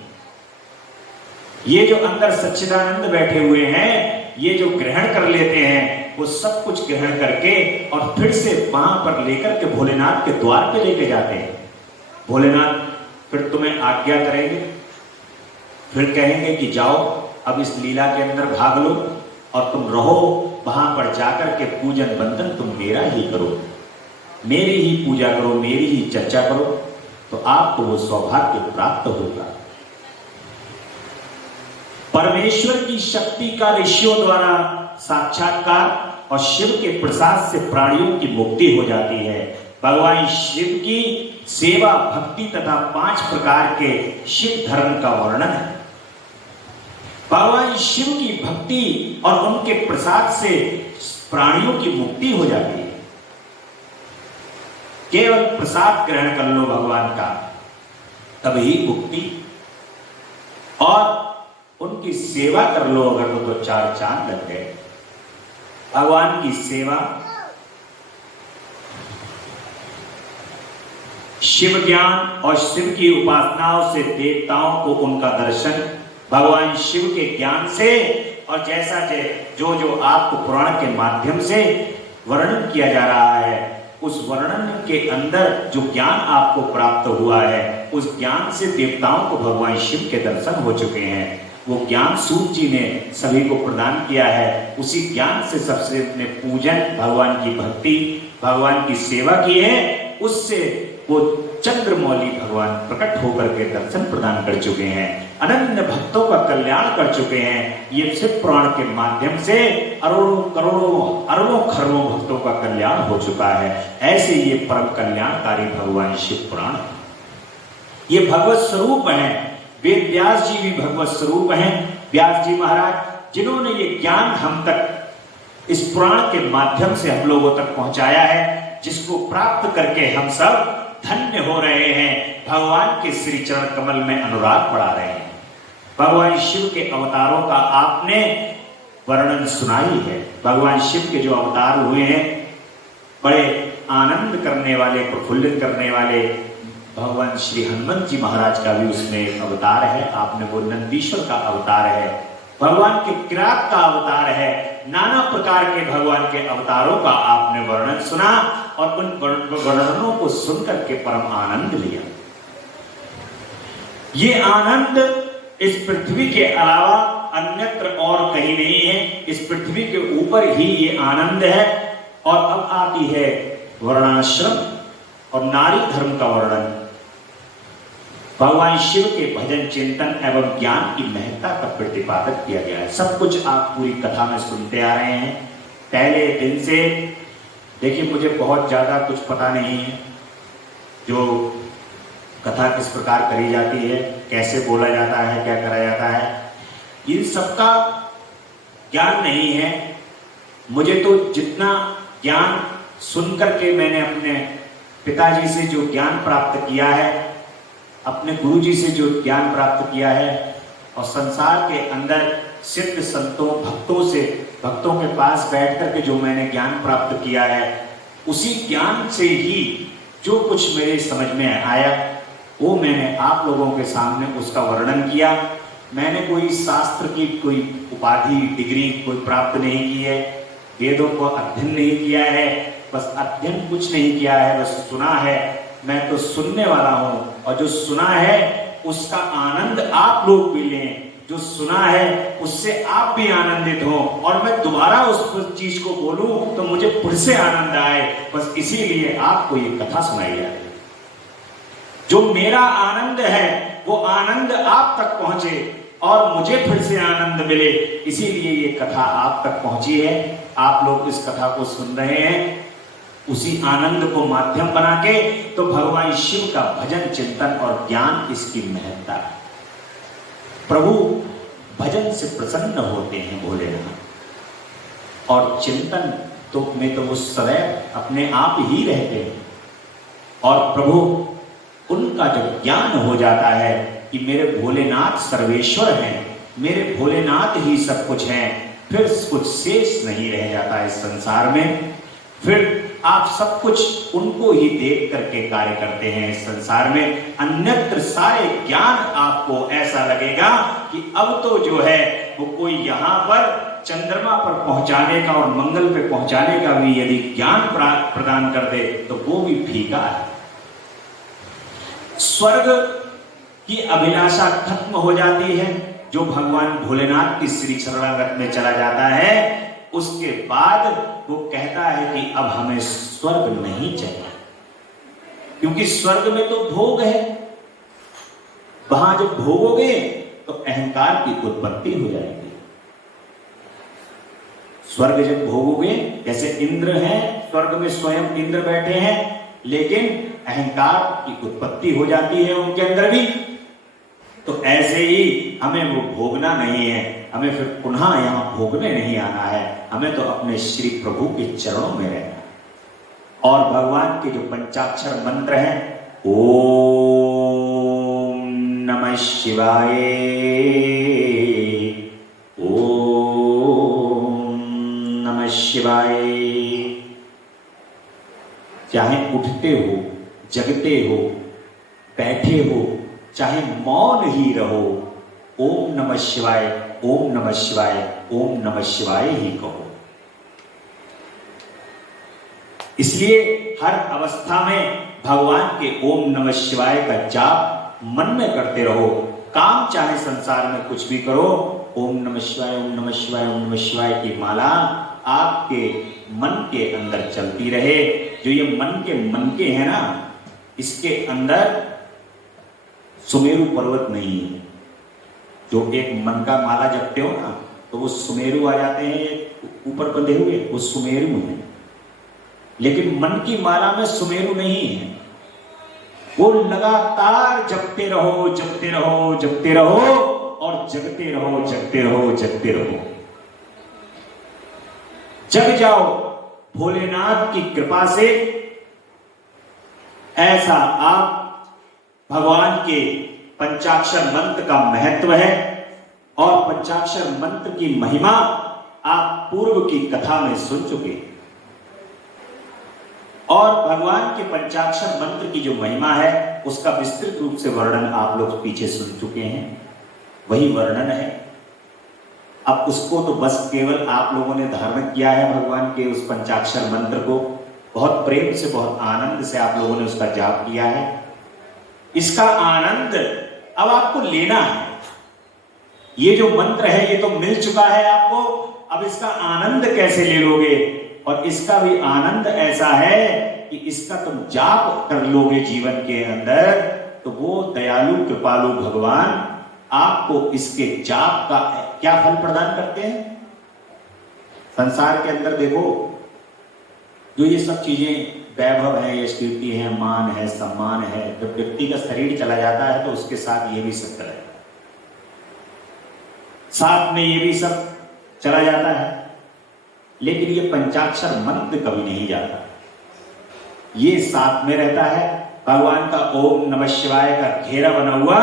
ये जो अंदर सच्चिदानंद बैठे हुए हैं, ये जो ग्रहण कर लेते हैं, वो सब कुछ ग्रहण करके और फिर से वहां पर लेकर के भोलेनाथ के द्वार पे लेके जाते हैं। भोलेनाथ फिर तुम्हें आज्ञा करेंगे, फिर कहेंगे कि जाओ अब इस लीला के अंदर भाग लो और तुम रहो वहां पर जाकर के पूजन बंदन तुम मेरा ही करो, मेरी ही पूजा करो, मेरी ही चर्चा करो, तो आपको वो सौभाग्य प्राप्त होगा। परमेश्वर की शक्ति का ऋषियों द्वारा साक्षात्कार और शिव के प्रसाद से प्राणियों की मुक्ति हो जाती है। भगवान शिव की सेवा भक्ति तथा 5 प्रकार के शिव धर्म का वर्णन है। भगवान शिव की भक्ति और उनके प्रसाद से प्राणियों की मुक्ति हो जाती है। केवल प्रसाद ग्रहण कर लो भगवान का, तभी मुक्ति, और उनकी सेवा कर लो अगर तो 4 चांद लग गए। भगवान की सेवा, शिव ज्ञान और शिव की उपासनाओं से देवताओं को उनका दर्शन, भगवान शिव के ज्ञान से, और जैसा जो जो आपको पुराण के माध्यम से वर्णन किया जा रहा है, उस वर्णन के अंदर जो ज्ञान आपको प्राप्त हुआ है, उस ज्ञान से देवताओं को भगवान शिव के दर्शन हो चुके हैं। वो ज्ञान सूत जी ने सभी को प्रदान किया है। उसी ज्ञान से सबसे अपने पूजन, भगवान की भक्ति, भगवान की सेवा की है। उससे वो चंद्रमौली भगवान प्रकट होकर के दर्शन प्रदान कर चुके हैं, अनन्य भक्तों का कल्याण कर चुके हैं। ये शिव पुराण के माध्यम से अरबों करोड़ों अरबों खरबों भक्तों का कल्याण हो चुका है। ऐसे ये परम कल्याणकारी भगवान शिव पुराण, ये भगवत स्वरूप है। वेद व्यास जी भी भगवत स्वरूप हैं। व्यास जी महाराज जिन्होंने ये ज्ञान हम तक इस पुराण के माध्यम से हम लोगों तक पहुंचाया है, जिसको प्राप्त करके हम सब धन्य हो रहे हैं, भगवान के श्री चरण कमल में अनुराग बढ़ा रहे हैं। भगवान शिव के अवतारों का आपने वर्णन सुना ही है। भगवान शिव के जो अवतार हुए हैं, बड़े आनंद करने वाले, प्रफुल्लित करने वाले, भगवान श्री हनुमंत जी महाराज का भी उसमें अवतार है। आपने वो नंदीश्वर का अवतार है, भगवान के किरात का अवतार है। नाना प्रकार के भगवान के अवतारों का आपने वर्णन सुना और उन वर्णनों को सुनकर के परम आनंद लिया। ये आनंद इस पृथ्वी के अलावा अन्यत्र और कहीं नहीं है। इस पृथ्वी के ऊपर ही ये आनंद है। और अब आती है वर्णाश्रम और नारी धर्म का वर्णन। भगवान शिव के भजन चिंतन एवं ज्ञान की महत्ता का प्रतिपादन किया गया है। सब कुछ आप पूरी कथा में सुनते आ रहे हैं पहले दिन से। देखिए, मुझे बहुत ज्यादा कुछ पता नहीं है जो कथा किस प्रकार करी जाती है, कैसे बोला जाता है, क्या करा जाता है, इन सबका ज्ञान नहीं है। मुझे तो जितना ज्ञान सुन करके मैंने अपने पिताजी से जो ज्ञान प्राप्त किया है, अपने गुरुजी से जो ज्ञान प्राप्त किया है, और संसार के अंदर सिद्ध संतों भक्तों के पास बैठ करके जो मैंने ज्ञान प्राप्त किया है, उसी ज्ञान से ही जो कुछ मेरे समझ में आया वो मैंने आप लोगों के सामने उसका वर्णन किया। मैंने कोई शास्त्र की कोई उपाधि डिग्री कोई प्राप्त नहीं की है, वेदों को अध्ययन नहीं किया है, बस अध्ययन कुछ नहीं किया है, बस सुना है। मैं तो सुनने वाला हूं, और जो सुना है उसका आनंद आप लोग भी लें, जो सुना है उससे आप भी आनंदित हो, और मैं दोबारा उस चीज को बोलूं तो मुझे फिर से आनंद आए। बस इसीलिए आपको ये कथा सुनाई जा रही है। जो मेरा आनंद है वो आनंद आप तक पहुंचे और मुझे फिर से आनंद मिले, इसीलिए ये कथा आप तक पहुंची है। आप लोग इस कथा को सुन रहे हैं, उसी आनंद को माध्यम बना के तो भगवान शिव का भजन चिंतन और ज्ञान इसकी महत्ता है। प्रभु भजन से प्रसन्न होते हैं भोलेनाथ, और चिंतन तो में तो वो सदैव अपने आप ही रहते हैं। और प्रभु उनका जब ज्ञान हो जाता है कि मेरे भोलेनाथ सर्वेश्वर हैं, मेरे भोलेनाथ ही सब कुछ हैं, फिर कुछ शेष नहीं रह जाता इस संसार में। फिर आप सब कुछ उनको ही देख करके कार्य करते हैं इस संसार में। अन्यत्र सारे ज्ञान आपको ऐसा लगेगा कि अब तो जो है वो कोई यहाँ पर चंद्रमा पर पहुंचाने का और मंगल पे पहुंचाने का भी यदि ज्ञान प्रदान कर दे तो वो भी फीका है। स्वर्ग की अभिलाषा खत्म हो जाती है। जो भगवान भोलेनाथ की श्री शरणागत में चला जाता है, उसके बाद वो कहता है कि अब हमें स्वर्ग नहीं चाहिए, क्योंकि स्वर्ग में तो भोग है। वहां जब भोगोगे तो अहंकार की उत्पत्ति हो जाएगी। स्वर्ग जब भोगोगे, जैसे इंद्र हैं स्वर्ग में, स्वयं इंद्र बैठे हैं, लेकिन अहंकार की उत्पत्ति हो जाती है उनके अंदर भी। तो ऐसे ही हमें वो भोगना नहीं है, हमें फिर पुनः यहां भोगने नहीं आना है, हमें तो अपने श्री प्रभु के चरणों में रहना है। और भगवान के जो पंचाक्षर मंत्र हैं, ओम नमः शिवाय, ओम नमः शिवाय, चाहे उठते हो, जगते हो, बैठे हो, चाहे मौन ही रहो, ओम नमः शिवाय, ओम नमः शिवाय, ओम नमः शिवाय ही कहो। इसलिए हर अवस्था में भगवान के ओम नमः शिवाय का जाप मन में करते रहो। काम चाहे संसार में कुछ भी करो, ओम नमः शिवाय, ओम नमः शिवाय, ओम नमः शिवाय की माला आपके मन के अंदर चलती रहे। जो ये मन के हैं ना, इसके अंदर सुमेरु पर्वत नहीं है। जो एक मन का माला जपते हो ना, तो वो सुमेरु आ जाते हैं ऊपर बंधे हुए, वो सुमेरु है। लेकिन मन की माला में सुमेरु नहीं है। वो लगातार जपते रहो, जपते रहो, जपते रहो, और जगते रहो, जगते रहो, जगते रहो। जग जाओ भोलेनाथ की कृपा से। ऐसा आप भगवान के पंचाक्षर मंत्र का महत्व है, और पंचाक्षर मंत्र की महिमा आप पूर्व की कथा में सुन चुके हैं। और भगवान के पंचाक्षर मंत्र की जो महिमा है उसका विस्तृत रूप से वर्णन आप लोग पीछे सुन चुके हैं, वही वर्णन है। अब उसको तो बस केवल आप लोगों ने धारण किया है, भगवान के उस पंचाक्षर मंत्र को बहुत प्रेम से, बहुत आनंद से आप लोगों ने उसका जाप किया है। इसका आनंद अब आपको लेना है। ये जो मंत्र है ये तो मिल चुका है आपको, अब इसका आनंद कैसे ले लोगे? और इसका भी आनंद ऐसा है कि इसका तुम जाप कर लोगे जीवन के अंदर, तो वो दयालु कृपालु भगवान आपको इसके जाप का क्या फल प्रदान करते हैं। संसार के अंदर देखो, जो ये सब चीजें वैभव है, यश कीर्ति है, मान है, सम्मान है, जब व्यक्ति का शरीर चला जाता है तो उसके साथ ये भी सब चला जाता है। साथ में ये भी सब चला जाता है, लेकिन ये पंचाक्षर मंत्र कभी नहीं जाता, ये साथ में रहता है। भगवान का ओम नमः शिवाय का घेरा बना हुआ,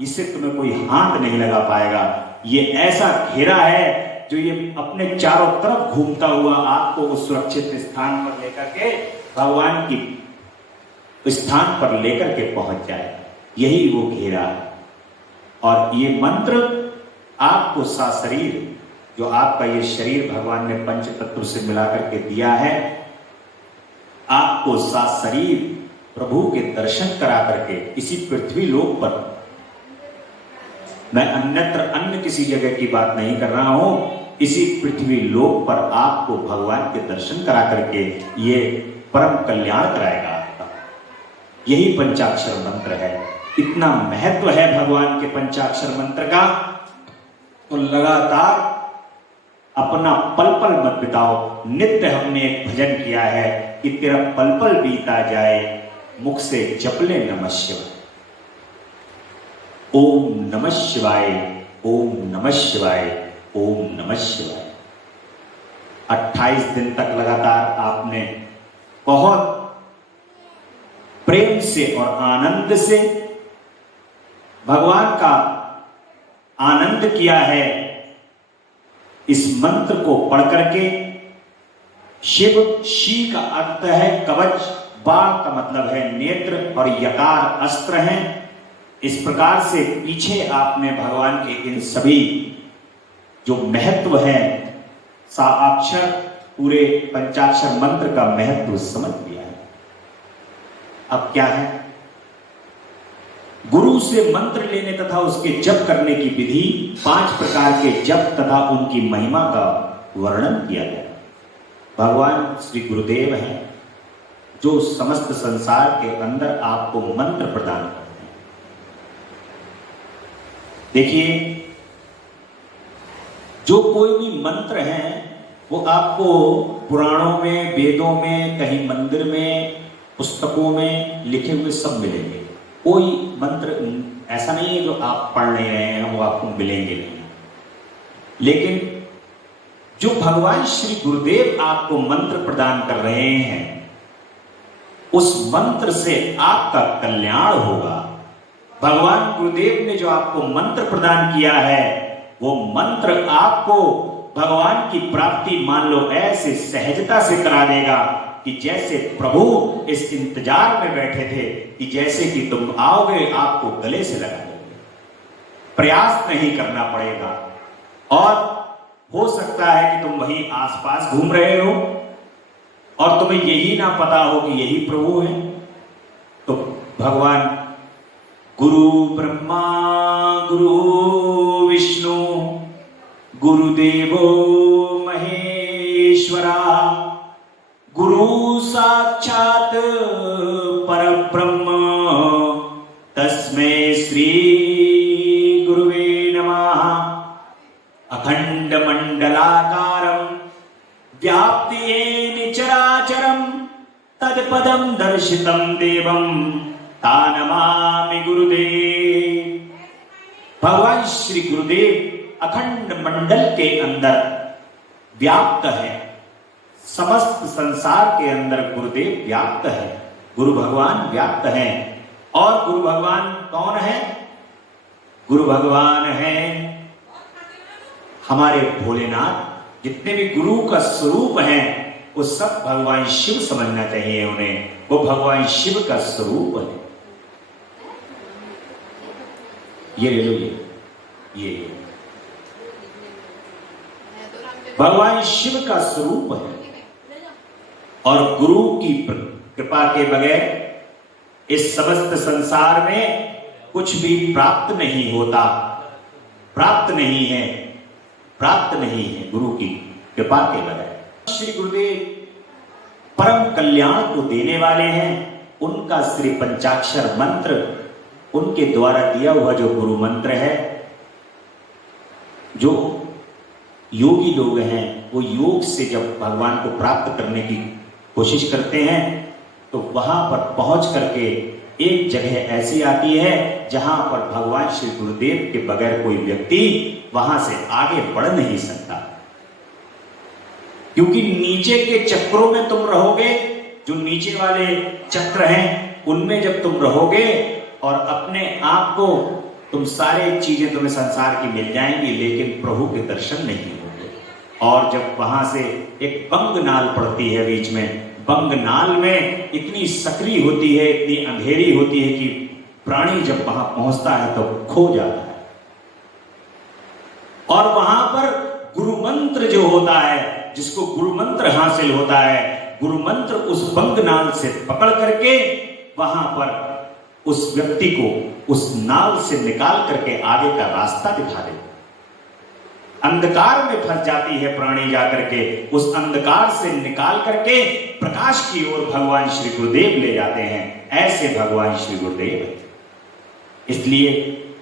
इसे तुम्हें कोई हाथ नहीं लगा पाएगा। ये ऐसा घेरा है जो ये अपने चारों तरफ घूमता हुआ आपको उस सुरक्षित स्थान पर लेकर के भगवान की स्थान पर लेकर के पहुंच जाए, यही वो घेरा है। और ये मंत्र आपको सशरीर, जो आपका ये शरीर भगवान ने पंच तत्व से मिलाकर के दिया है, आपको सशरीर प्रभु के दर्शन करा करके इसी पृथ्वी लोक पर, मैं अन्यत्र अन्य किसी जगह की बात नहीं कर रहा हूं, इसी पृथ्वी लोक पर आपको भगवान के दर्शन करा करके ये परम कल्याण कराएगा आपका। यही पंचाक्षर मंत्र है। इतना महत्व है भगवान के पंचाक्षर मंत्र का, तो लगातार अपना पल पल मत बिताओ। नित्य हमने एक भजन किया है कि तेरा पल पल बीता जाए, मुख से जप ले नमः शिवाय, ओम नमः शिवाय, ओम नमः शिवाय, ओम नमः शिवाय। 28 दिन तक लगातार आपने बहुत प्रेम से और आनंद से भगवान का आनंद किया है। इस मंत्र को पढ़ करके, शिव, शी का अर्थ है कवच, बाण का मतलब है नेत्र और यकार अस्त्र हैं। इस प्रकार से पीछे आपने भगवान के इन सभी जो महत्व है, साक्षर पूरे पंचाक्षर मंत्र का महत्व समझ लिया है। अब क्या है, गुरु से मंत्र लेने तथा उसके जप करने की विधि, 5 प्रकार के जप तथा उनकी महिमा का वर्णन किया गया। भगवान श्री गुरुदेव हैं जो समस्त संसार के अंदर आपको मंत्र प्रदान करते हैं। देखिए, जो कोई भी मंत्र हैं वो आपको पुराणों में, वेदों में, कहीं मंदिर में, पुस्तकों में लिखे हुए सब मिलेंगे। कोई मंत्र ऐसा नहीं है जो आप पढ़ नहीं रहे हैं वो आपको मिलेंगे नहीं। लेकिन जो भगवान श्री गुरुदेव आपको मंत्र प्रदान कर रहे हैं, उस मंत्र से आपका कल्याण होगा। भगवान गुरुदेव ने जो आपको मंत्र प्रदान किया है, वो मंत्र आपको भगवान की प्राप्ति मान लो ऐसे सहजता से करा देगा कि जैसे प्रभु इस इंतजार में बैठे थे कि जैसे कि तुम आओगे आपको गले से लगा देंगे। प्रयास नहीं करना पड़ेगा, और हो सकता है कि तुम वहीं आसपास घूम रहे हो और तुम्हें यही ना पता हो कि यही प्रभु है। तो भगवान गुरु ब्रह्मा गुरु विष्णु गुरुदेवो महेश्वरा, गुरु साक्षात परब्रह्म तस्मै श्री गुरुवे नमः। अखंड मंडलाकारं व्याप्ति येन चराचरं तत्पदं दर्शितं देवं तानमामि गुरुदेव। भगवान श्री गुरुदेव अखंड मंडल के अंदर व्याप्त है, समस्त संसार के अंदर गुरुदेव व्याप्त है, गुरु भगवान व्याप्त हैं। और गुरु भगवान कौन है? गुरु भगवान है हमारे भोलेनाथ। जितने भी गुरु का स्वरूप है वो सब भगवान शिव समझना चाहिए उन्हें, वो भगवान शिव का स्वरूप है। ये ले लो, ये भगवान शिव का स्वरूप है। और गुरु की कृपा के बगैर इस समस्त संसार में कुछ भी प्राप्त नहीं होता, प्राप्त नहीं है, प्राप्त नहीं है गुरु की कृपा के बगैर। श्री गुरुदेव परम कल्याण को देने वाले हैं। उनका श्री पंचाक्षर मंत्र, उनके द्वारा दिया हुआ जो गुरु मंत्र है, जो योगी लोग हैं वो योग से जब भगवान को प्राप्त करने की कोशिश करते हैं तो वहां पर पहुंच करके एक जगह ऐसी आती है जहां पर भगवान श्री गुरुदेव के बगैर कोई व्यक्ति वहां से आगे बढ़ नहीं सकता। क्योंकि नीचे के चक्रों में तुम रहोगे, जो नीचे वाले चक्र हैं उनमें जब तुम रहोगे और अपने आप को तुम सारे चीजें तुम्हें संसार की मिल जाएंगी, लेकिन प्रभु के दर्शन नहीं होंगे। और जब वहां से एक बंग नाल पड़ती है बीच में, बंग नाल में इतनी सक्रिय होती है, इतनी अंधेरी होती है कि प्राणी जब वहां पहुंचता है तो खो जाता है। और वहां पर गुरु मंत्र जो होता है, जिसको गुरु मंत्र हासिल होता है, गुरु मंत्र उस बंग नाल से पकड़ करके वहां पर उस व्यक्ति को उस नाल से निकाल करके आगे का रास्ता दिखा दे। अंधकार में फंस जाती है प्राणी जाकर के, उस अंधकार से निकाल करके प्रकाश की ओर भगवान श्री गुरुदेव ले जाते हैं। ऐसे भगवान श्री गुरुदेव, इसलिए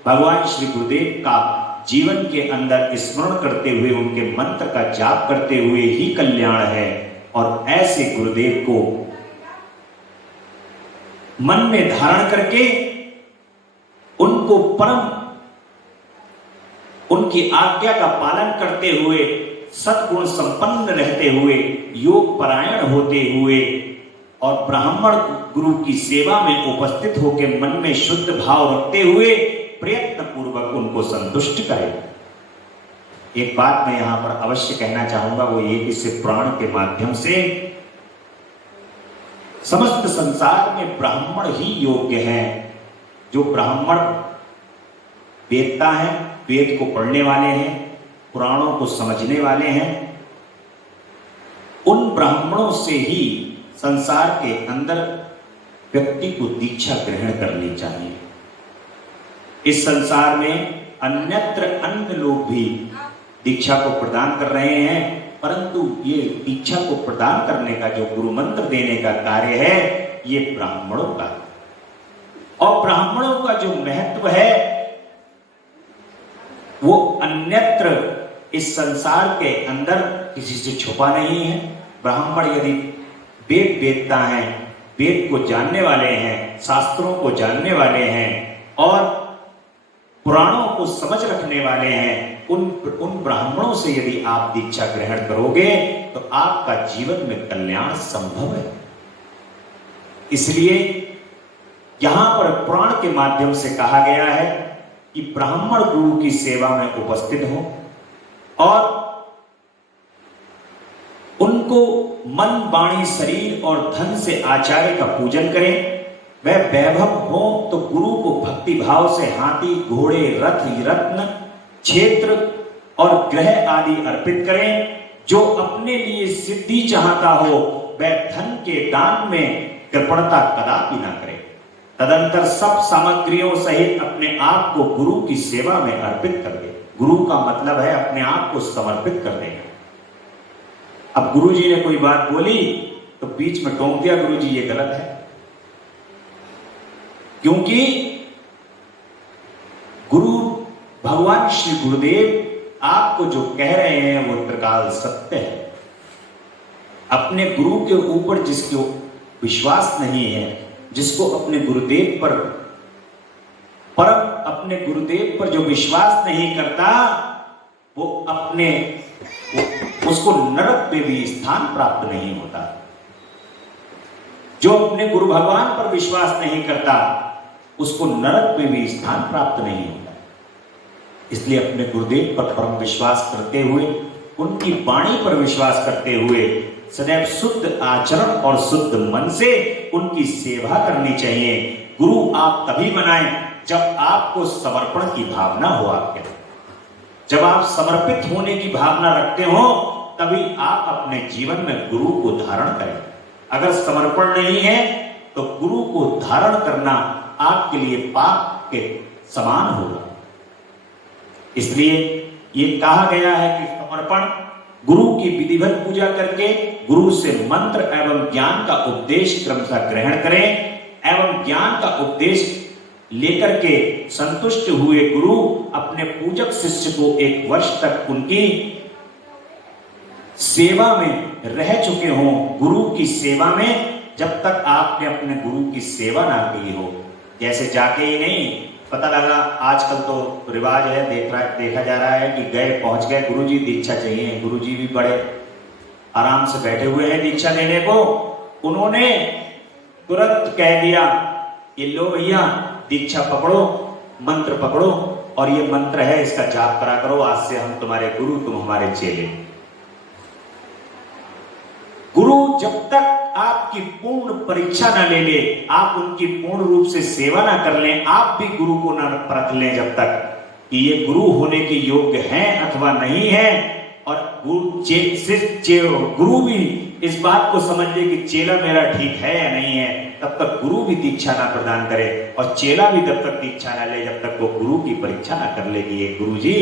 भगवान श्री गुरुदेव का जीवन के अंदर स्मरण करते हुए, उनके मंत्र का जाप करते हुए ही कल्याण है। और ऐसे गुरुदेव को मन में धारण करके उनको परम, उनकी आज्ञा का पालन करते हुए, सद्गुण संपन्न रहते हुए, योग परायण होते हुए और ब्राह्मण गुरु की सेवा में उपस्थित होकर मन में शुद्ध भाव रखते हुए प्रयत्न पूर्वक उनको संतुष्ट करें। एक बात मैं यहां पर अवश्य कहना चाहूंगा, वो ये कि इस प्राण के माध्यम से समस्त संसार में ब्राह्मण ही योग्य हैं। जो ब्राह्मण वेदता है, वेद को पढ़ने वाले हैं, पुराणों को समझने वाले हैं, उन ब्राह्मणों से ही संसार के अंदर व्यक्ति को दीक्षा ग्रहण करनी चाहिए। इस संसार में अन्यत्र अन्य लोग भी दीक्षा को प्रदान कर रहे हैं, परंतु ये दीक्षा को प्रदान करने का, जो गुरु मंत्र देने का कार्य है, ये ब्राह्मणों का। और ब्राह्मणों का जो महत्व है वो अन्यत्र इस संसार के अंदर किसी से छुपा नहीं है। ब्राह्मण यदि वेद वेदता है, वेद को जानने वाले हैं, शास्त्रों को जानने वाले हैं और पुराणों को समझ रखने वाले हैं, उन ब्राह्मणों से यदि आप दीक्षा ग्रहण करोगे तो आपका जीवन में कल्याण संभव है। इसलिए यहां पर पुराण के माध्यम से कहा गया है कि ब्राह्मण गुरु की सेवा में उपस्थित हो और उनको मन, वाणी, शरीर और धन से आचार्य का पूजन करें। वह वैभव हो तो गुरु को भक्ति भाव से हाथी, घोड़े, रथ, रत्न, क्षेत्र और ग्रह आदि अर्पित करें। जो अपने लिए सिद्धि चाहता हो वह धन के दान में कृपणता कदापि ना करे। तदंतर सब सामग्रियों सहित अपने आप को गुरु की सेवा में अर्पित कर दे। गुरु का मतलब है अपने आप को समर्पित कर देना। अब गुरु जी ने कोई बात बोली तो बीच में टोक दिया, गुरु जी ये गलत है, क्योंकि गुरु भगवान श्री गुरुदेव आपको जो कह रहे हैं वो त्रिकाल सत्य है। अपने गुरु के ऊपर जिसको विश्वास नहीं है, जिसको अपने गुरुदेव पर अपने गुरुदेव पर जो विश्वास नहीं करता, वो उसको नरक में भी स्थान प्राप्त नहीं होता। जो अपने गुरु भगवान पर विश्वास नहीं करता उसको नरक में भी स्थान प्राप्त नहीं होता। इसलिए अपने गुरुदेव पर परम विश्वास करते हुए, उनकी वाणी पर विश्वास करते हुए सदैव शुद्ध आचरण और शुद्ध मन से उनकी सेवा करनी चाहिए। गुरु आप तभी बनाएं जब आपको समर्पण की भावना हो आपके। जब आप समर्पित होने की भावना रखते हो तभी आप अपने जीवन में गुरु को धारण करें। अगर समर्पण नहीं है तो गुरु को धारण करना आपके लिए पाप के समान होगा। इसलिए ये कहा गया है कि समर्पण, गुरु की विधिवत पूजा करके गुरु से मंत्र एवं ज्ञान का उपदेश क्रमशः ग्रहण करें एवं ज्ञान का उपदेश लेकर के संतुष्ट हुए गुरु अपने पूजक शिष्य को 1 वर्ष तक उनकी सेवा में रह चुके हों। गुरु की सेवा में जब तक आपने अपने गुरु की सेवा ना की हो, जैसे जाके ही नहीं पता लगा आजकल तो रिवाज है, देखा जा रहा है कि गए पहुंच गए गुरुजी दीक्षा चाहिए, गुरुजी भी बड़े आराम से बैठे हुए हैं दीक्षा लेने को, उन्होंने तुरंत कह दिया ये लो भैया दीक्षा पकड़ो, मंत्र पकड़ो और ये मंत्र है इसका जाप करा करो, आज से हम तुम्हारे गुरु तुम हमारे चेले। गुरु जब तक आपकी पूर्ण परीक्षा न ले ले, आप उनकी पूर्ण रूप से सेवा ना कर लें, आप भी गुरु को न परख लें जब तक कि ये गुरु होने के योग्य हैं अथवा नहीं है, और गुरु भी इस बात को समझ ले कि चेला मेरा ठीक है या नहीं है, तब तक गुरु भी दीक्षा ना प्रदान करे और चेला भी तब तक दीक्षा ना ले जब तक वो गुरु की परीक्षा ना कर ले कि ये गुरु जी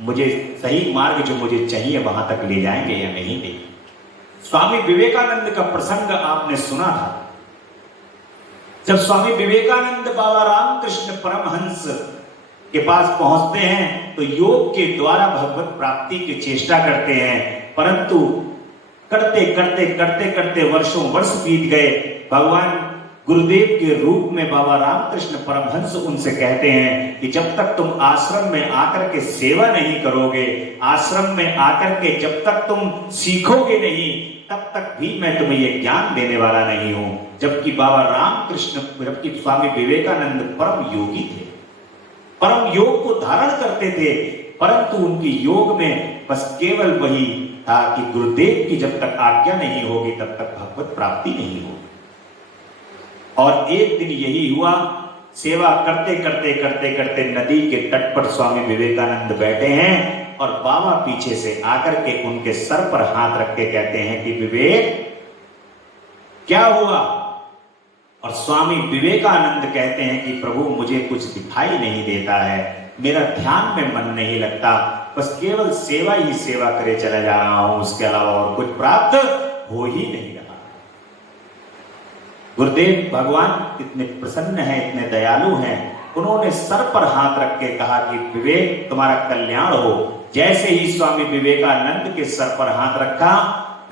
मुझे सही मार्ग जो मुझे चाहिए वहां तक ले जाएंगे या नहीं ले। स्वामी विवेकानंद का प्रसंग आपने सुना था। जब स्वामी विवेकानंद बाबा रामकृष्ण परमहंस के पास पहुंचते हैं तो योग के द्वारा भगवत प्राप्ति की चेष्टा करते हैं, परंतु करते करते करते करते वर्षों वर्ष बीत गए। भगवान गुरुदेव के रूप में बाबा रामकृष्ण परमहंस उनसे कहते हैं कि जब तक तुम आश्रम में आकर के सेवा नहीं करोगे, आश्रम में आकर के जब तक तुम सीखोगे नहीं, तब तक भी मैं तुम्हें ये ज्ञान देने वाला नहीं हूं। जबकि बाबा रामकृष्ण, जबकि स्वामी विवेकानंद परम योगी थे, परम योग को धारण करते थे, परंतु उनकी योग में बस केवल वही था कि गुरुदेव की जब तक आज्ञा नहीं होगी तब तक भगवत प्राप्ति नहीं होगी। और एक दिन यही हुआ, सेवा करते करते करते करते नदी के तट पर स्वामी विवेकानंद बैठे हैं और बाबा पीछे से आकर के उनके सर पर हाथ रख के कहते हैं कि विवेक क्या हुआ? और स्वामी विवेकानंद कहते हैं कि प्रभु मुझे कुछ दिखाई नहीं देता है, मेरा ध्यान में मन नहीं लगता, बस केवल सेवा ही सेवा करे चला जा रहा हूं, उसके अलावा और कुछ प्राप्त हो ही नहीं रहा। गुरुदेव भगवान इतने प्रसन्न हैं, इतने दयालु हैं, उन्होंने सर पर हाथ रख के कहा कि विवेक तुम्हारा कल्याण हो। जैसे ही स्वामी विवेकानंद के सर पर हाथ रखा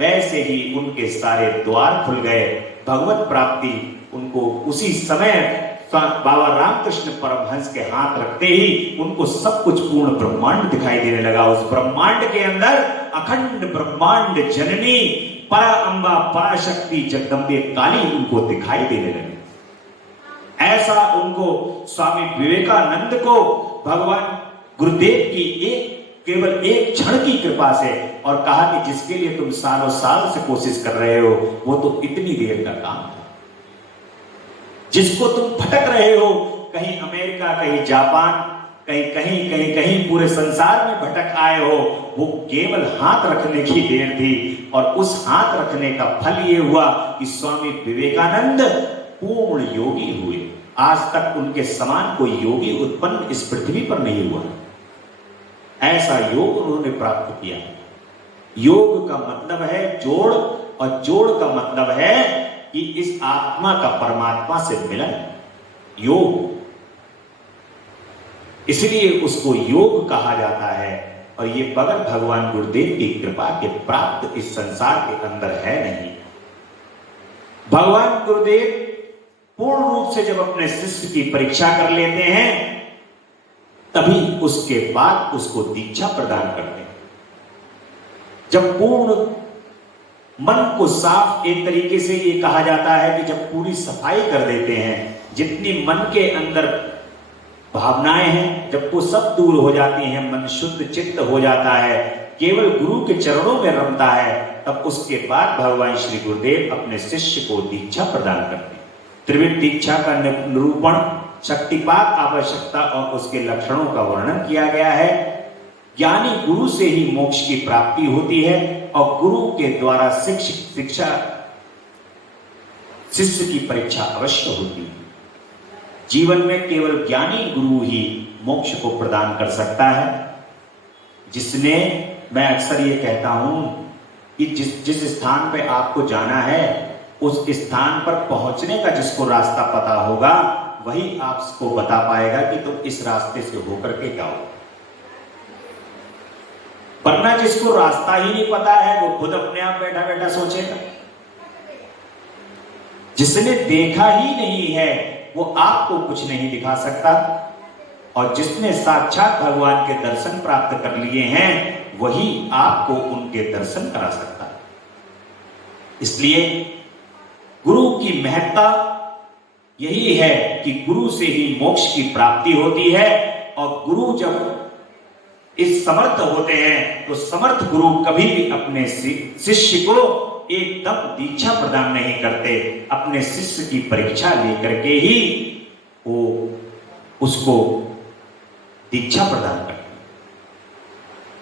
वैसे ही उनके सारे द्वार खुल गए, भगवत प्राप्ति उनको उसी समय बाबा रामकृष्ण परमहंस के हाथ रखते ही उनको सब कुछ पूर्ण ब्रह्मांड दिखाई देने लगा। उस ब्रह्मांड के अंदर अखंड ब्रह्मांड जननी परा अंबा पराशक्ति जगदम्बे काली उनको दिखाई देने लगी। ऐसा उनको स्वामी विवेकानंद को भगवान गुरुदेव की केवल एक क्षण की कृपा से, और कहा कि जिसके लिए तुम सालों साल से कोशिश कर रहे हो वो तो इतनी देर का काम था। जिसको तुम भटक रहे हो, कहीं अमेरिका, कहीं जापान, कहीं कहीं कहीं कहीं पूरे संसार में भटक आए हो, वो केवल हाथ रखने की देर थी। और उस हाथ रखने का फल ये हुआ कि स्वामी विवेकानंद पूर्ण योगी हुए। आज तक उनके समान कोई योगी उत्पन्न इस पृथ्वी पर नहीं हुआ। ऐसा योग उन्होंने प्राप्त किया। योग का मतलब है जोड़, और जोड़ का मतलब है कि इस आत्मा का परमात्मा से मिलन, योग, इसलिए उसको योग कहा जाता है। और ये बगैर भगवान गुरुदेव की कृपा के प्राप्त इस संसार के अंदर है नहीं। भगवान गुरुदेव पूर्ण रूप से जब अपने शिष्य की परीक्षा कर लेते हैं तभी उसके बाद उसको दीक्षा प्रदान करते हैं। जब पूर्ण मन को साफ, एक तरीके से ये कहा जाता है कि जब पूरी सफाई कर देते हैं, जितनी मन के अंदर भावनाएं हैं जब वो सब दूर हो जाती हैं, मन शुद्ध चित्त हो जाता है, केवल गुरु के चरणों में रमता है, तब उसके बाद भगवान श्री गुरुदेव अपने शिष्य को दीक्षा प्रदान करते हैं। त्रिविध दीक्षा का निरूपण, शक्तिपात, आवश्यकता और उसके लक्षणों का वर्णन किया गया है। ज्ञानी गुरु से ही मोक्ष की प्राप्ति होती है और गुरु के द्वारा शिक्षा शिष्य की परीक्षा अवश्य होती है। जीवन में केवल ज्ञानी गुरु ही मोक्ष को प्रदान कर सकता है, जिसने, मैं अक्सर ये कहता हूं कि जिस स्थान पे आपको जाना है उस स्थान पर पहुंचने का जिसको रास्ता पता होगा वही आपको बता पाएगा कि तुम इस रास्ते से होकर के जाओ। वरना जिसको रास्ता ही नहीं पता है वो खुद अपने आप बैठा बैठा सोचेगा। जिसने देखा ही नहीं है वो आपको कुछ नहीं दिखा सकता। और जिसने साक्षात भगवान के दर्शन प्राप्त कर लिए हैं वही आपको उनके दर्शन करा सकता है। इसलिए गुरु की महत्ता यही है कि गुरु से ही मोक्ष की प्राप्ति होती है, और गुरु जब इस समर्थ होते हैं तो समर्थ गुरु कभी भी अपने शिष्य को एकदम दीक्षा प्रदान नहीं करते, अपने शिष्य की परीक्षा लेकर के ही वो उसको दीक्षा प्रदान करते हैं।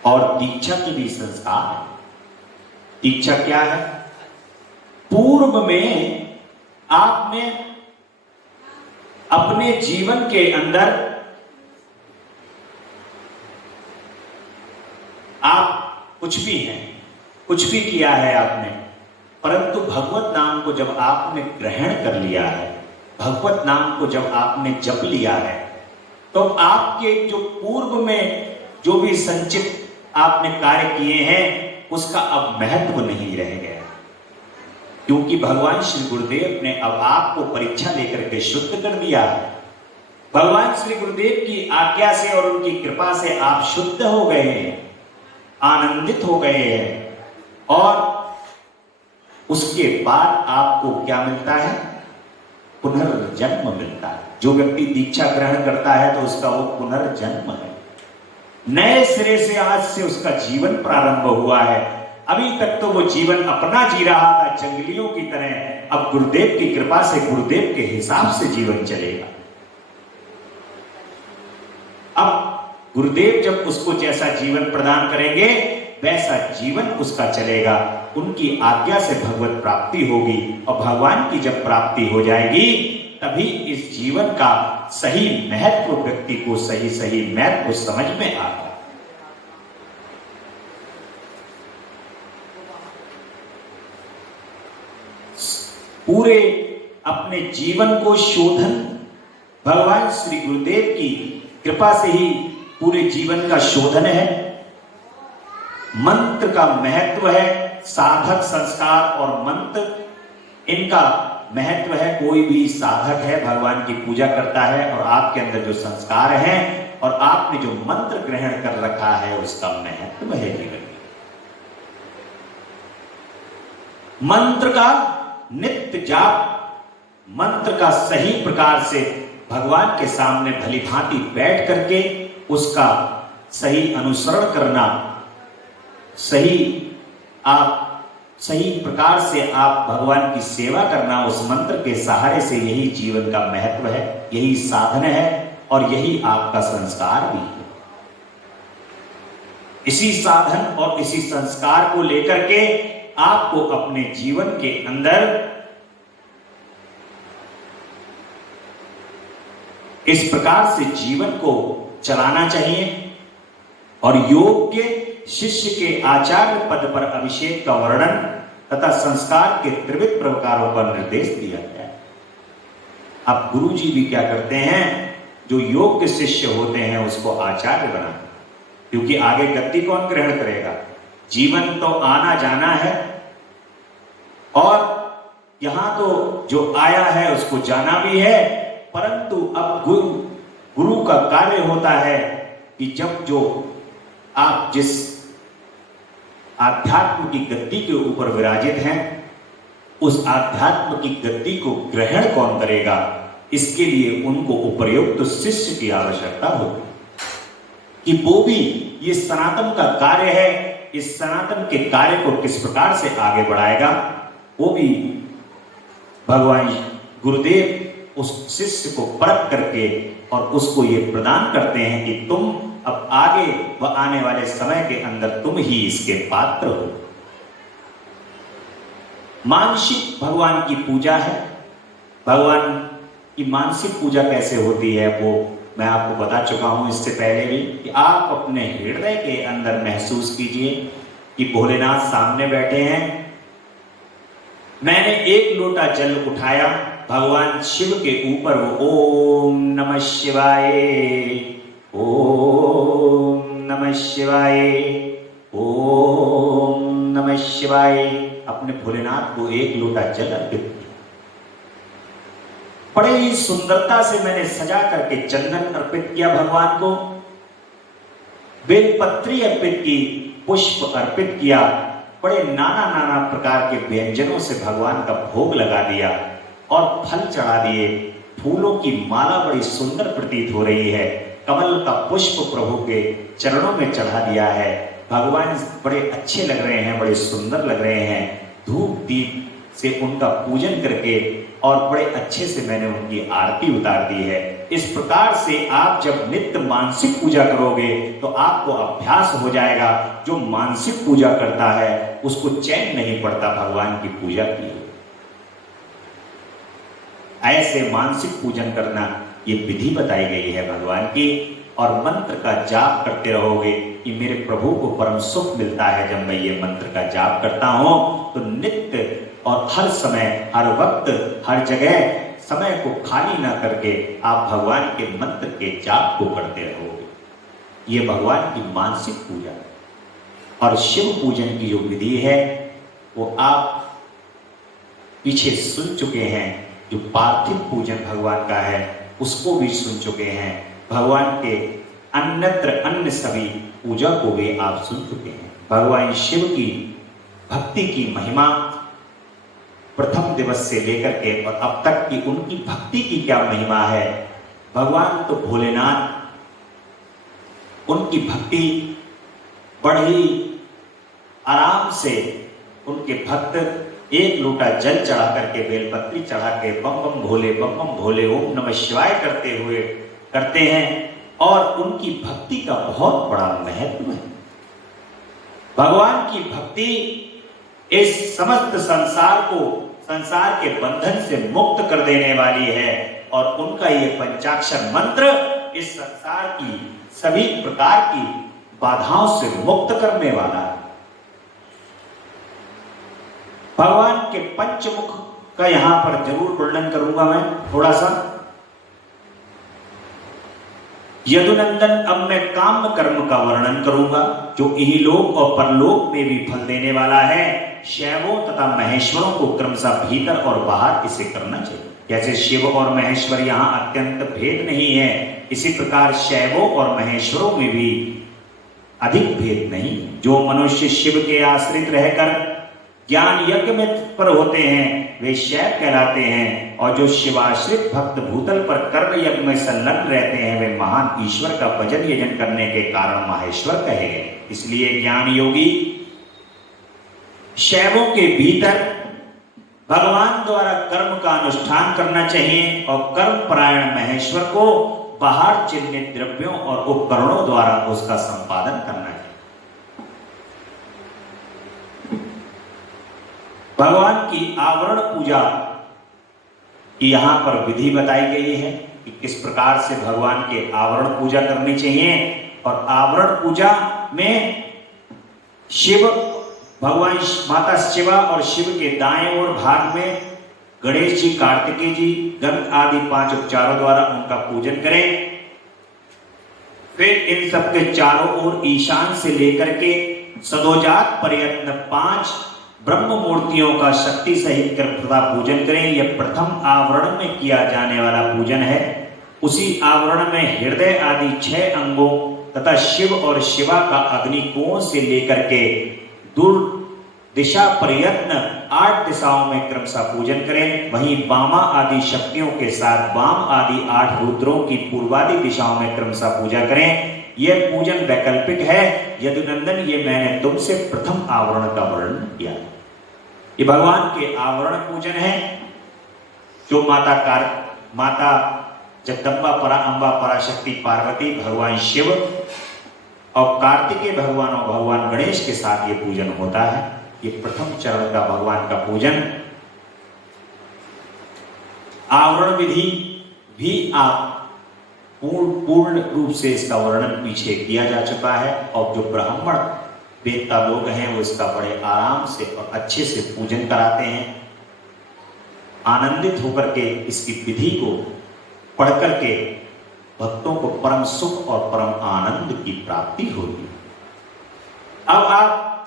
और दीक्षा के भी संस्कार है। दीक्षा क्या है? पूर्व में आपने अपने जीवन के अंदर आप कुछ भी हैं, कुछ भी किया है आपने, परंतु भगवत नाम को जब आपने ग्रहण कर लिया है, भगवत नाम को जब आपने जप लिया है, तो आपके जो पूर्व में जो भी संचित आपने कार्य किए हैं उसका अब महत्व नहीं रह गया, क्योंकि भगवान श्री गुरुदेव ने अब आपको परीक्षा लेकर के शुद्ध कर दिया है। भगवान श्री गुरुदेव की आज्ञा से और उनकी कृपा से आप शुद्ध हो गए हैं, आनंदित हो गए हैं, और उसके बाद आपको क्या मिलता है? पुनर्जन्म मिलता है। जो व्यक्ति दीक्षा ग्रहण करता है तो उसका वो पुनर्जन्म है। नए सिरे से आज से उसका जीवन प्रारंभ हुआ है। अभी तक तो वो जीवन अपना जी रहा था जंगलियों की तरह, अब गुरुदेव की कृपा से गुरुदेव के हिसाब से जीवन चलेगा। अब गुरुदेव जब उसको जैसा जीवन प्रदान करेंगे वैसा जीवन उसका चलेगा। उनकी आज्ञा से भगवत प्राप्ति होगी, और भगवान की जब प्राप्ति हो जाएगी तभी इस जीवन का सही महत्व व्यक्ति को सही महत्व समझ में आता। पूरे अपने जीवन को शोधन भगवान श्री गुरुदेव की कृपा से ही पूरे जीवन का शोधन है। मंत्र का महत्व है, साधक संस्कार और मंत्र इनका महत्व है। कोई भी साधक है भगवान की पूजा करता है, और आपके अंदर जो संस्कार हैं और आपने जो मंत्र ग्रहण कर रखा है उसका महत्व है जीवन में। मंत्र का नित्य जाप, मंत्र का सही प्रकार से भगवान के सामने भली भांति बैठ करके उसका सही अनुसरण करना, सही प्रकार से आप भगवान की सेवा करना, उस मंत्र के सहारे से, यही जीवन का महत्व है, यही साधन है और यही आपका संस्कार भी है। इसी साधन और इसी संस्कार को लेकर के आपको अपने जीवन के अंदर इस प्रकार से जीवन को चलाना चाहिए। और योग्य शिष्य के आचार्य पद पर अभिषेक का वर्णन तथा संस्कार के त्रिविध प्रकारों का निर्देश दिया गया है। अब गुरु जी भी क्या करते हैं? जो योग्य शिष्य होते हैं उसको आचार्य बनाते, क्योंकि आगे गद्दी कौन ग्रहण करेगा? जीवन तो आना जाना है, और यहां तो जो आया है उसको जाना भी है, परंतु अब गुरु का कार्य होता है कि जब जो आप जिस आध्यात्म की गद्दी के ऊपर विराजित हैं, उस आध्यात्म की गद्दी को ग्रहण कौन करेगा, इसके लिए उनको उपयुक्त तो शिष्य की आवश्यकता होगी कि वो भी ये सनातन का कार्य है, इस सनातन के कार्य को किस प्रकार से आगे बढ़ाएगा। वो भी भगवान गुरुदेव उस शिष्य को परख करके और उसको ये प्रदान करते हैं कि तुम अब आगे व आने वाले समय के अंदर तुम ही इसके पात्र हो। मानसिक भगवान की पूजा है। भगवान की मानसिक पूजा कैसे होती है वो मैं आपको बता चुका हूं इससे पहले भी, कि आप अपने हृदय के अंदर महसूस कीजिए कि भोलेनाथ सामने बैठे हैं। मैंने एक लोटा जल उठाया, भगवान शिव के ऊपर वो ओम नमः शिवाय, ओम नमः शिवाय, ओम नमः शिवाय, अपने भोलेनाथ को एक लोटा जल अर्पित किया। बड़े ही बड़ी सुंदरता से मैंने सजा करके चंदन अर्पित किया भगवान को, बेलपत्री अर्पित की, पुष्प अर्पित किया, बड़े नाना नाना प्रकार के व्यंजनों से भगवान का भोग लगा दिया और फल चढ़ा दिए। फूलों की माला बड़ी सुंदर प्रतीत हो रही है, कमल का पुष्प प्रभु के चरणों में चढ़ा दिया है। भगवान बड़े अच्छे लग रहे हैं, बड़े सुंदर लग रहे हैं। धूप दीप से उनका पूजन करके और बड़े अच्छे से मैंने उनकी आरती उतार दी है। इस प्रकार से आप जब नित्य मानसिक पूजा करोगे तो आपको अभ्यास हो जाएगा। जो मानसिक पूजा करता है उसको चैन नहीं पड़ता भगवान की पूजा की। ऐसे मानसिक पूजन करना ये विधि बताई गई है भगवान की। और मंत्र का जाप करते रहोगे कि मेरे प्रभु को परम सुख मिलता है जब मैं ये मंत्र का जाप करता हूं। तो नित्य और हर समय, हर वक्त, हर जगह समय को खाली ना करके आप भगवान के मंत्र के जाप को करते रहोगे। ये भगवान की मानसिक पूजा। और शिव पूजन की जो विधि है वो आप पीछे सुन चुके हैं। जो पार्थिव पूजन भगवान का है उसको भी सुन चुके हैं। भगवान के अन्यत्र अन्य सभी पूजा को भी आप सुन चुके हैं। भगवान शिव की भक्ति की महिमा प्रथम दिवस से लेकर के और अब तक की उनकी भक्ति की क्या महिमा है। भगवान तो भोलेनाथ, उनकी भक्ति बड़ी आराम से उनके भक्त एक लोटा जल चढ़ा करके, बेलपत्री चढ़ा के बम बम भोले ओम नमः शिवाय करते हैं। और उनकी भक्ति का बहुत बड़ा महत्व है। भगवान की भक्ति इस समस्त संसार के बंधन से मुक्त कर देने वाली है। और उनका ये पंचाक्षर मंत्र इस संसार की सभी प्रकार की बाधाओं से मुक्त करने वाला है। भगवान के पंचमुख का यहां पर जरूर वर्णन करूंगा मैं थोड़ा सा। यदुनंदन, अब मैं काम कर्म का वर्णन करूंगा जो इहलोक और परलोक में भी फल देने वाला है। शैवों तथा महेश्वरों को क्रमशः भीतर और बाहर इसे करना चाहिए। जैसे शिव और महेश्वर यहाँ अत्यंत भेद नहीं है, इसी प्रकार शैवों और महेश्वरों में भी अधिक भेद नहीं। जो मनुष्य शिव के आश्रित रहकर ज्ञान यज्ञ में तत्पर होते हैं वे शैव कहलाते हैं। और जो शिवाश्रित भक्त भूतल पर कर्म यज्ञ में संलग्न रहते हैं वे महान ईश्वर का भजन यजन करने के कारण माहेश्वर कहे गए। इसलिए ज्ञान योगी शैवों के भीतर भगवान द्वारा कर्म का अनुष्ठान करना चाहिए और कर्म परायण महेश्वर को बाहर चिन्हित द्रव्यों और उपकरणों द्वारा उसका संपादन करना चाहिए। भगवान की आवरण पूजा की यहां पर विधि बताई गई है कि किस प्रकार से भगवान के आवरण पूजा करनी चाहिए। और आवरण पूजा में शिव, भगवान माता शिवा और शिव के दाएं ओर भाग में गणेश जी, कार्तिकेय जी, गंध आदि 5 उपचारों द्वारा उनका पूजन करें। फिर इन सबके चारों ओर ईशान से लेकर के सदोजात पर्यंत 5 ब्रह्म मूर्तियों का शक्ति सहित कृपा पूजन करें। यह प्रथम आवरण में किया जाने वाला पूजन है। उसी आवरण में हृदय आदि 6 अंगों तथा शिव और शिवा का अग्निकोण से लेकर के दूर दिशा पर्यंत 8 दिशाओं में क्रमशः पूजन करें। वहीं वामा आदि शक्तियों के साथ वाम आदि 8 रुद्रों की पूर्वादि दिशाओं में क्रमशः पूजा करें। यह पूजन वैकल्पिक है। यदुनंदन, ये मैंने तुमसे प्रथम आवरण का वर्णन किया। ये भगवान के आवरण पूजन है जो माता जगदम्बा, पराअंबा, पराशक्ति, पार्वती, भगवान शिव और कार्तिकेय भगवान और भगवान गणेश के साथ ये पूजन होता है। ये प्रथम चरण का भगवान का पूजन। आवरण विधि भी आप पूर्ण रूप से इसका वर्णन पीछे किया जा चुका है। और जो ब्राह्मण वेदता लोग हैं वो इसका बड़े आराम से और अच्छे से पूजन कराते हैं। आनंदित होकर के इसकी विधि को पढ़ करके भक्तों को परम सुख और परम आनंद की प्राप्ति होगी। अब आप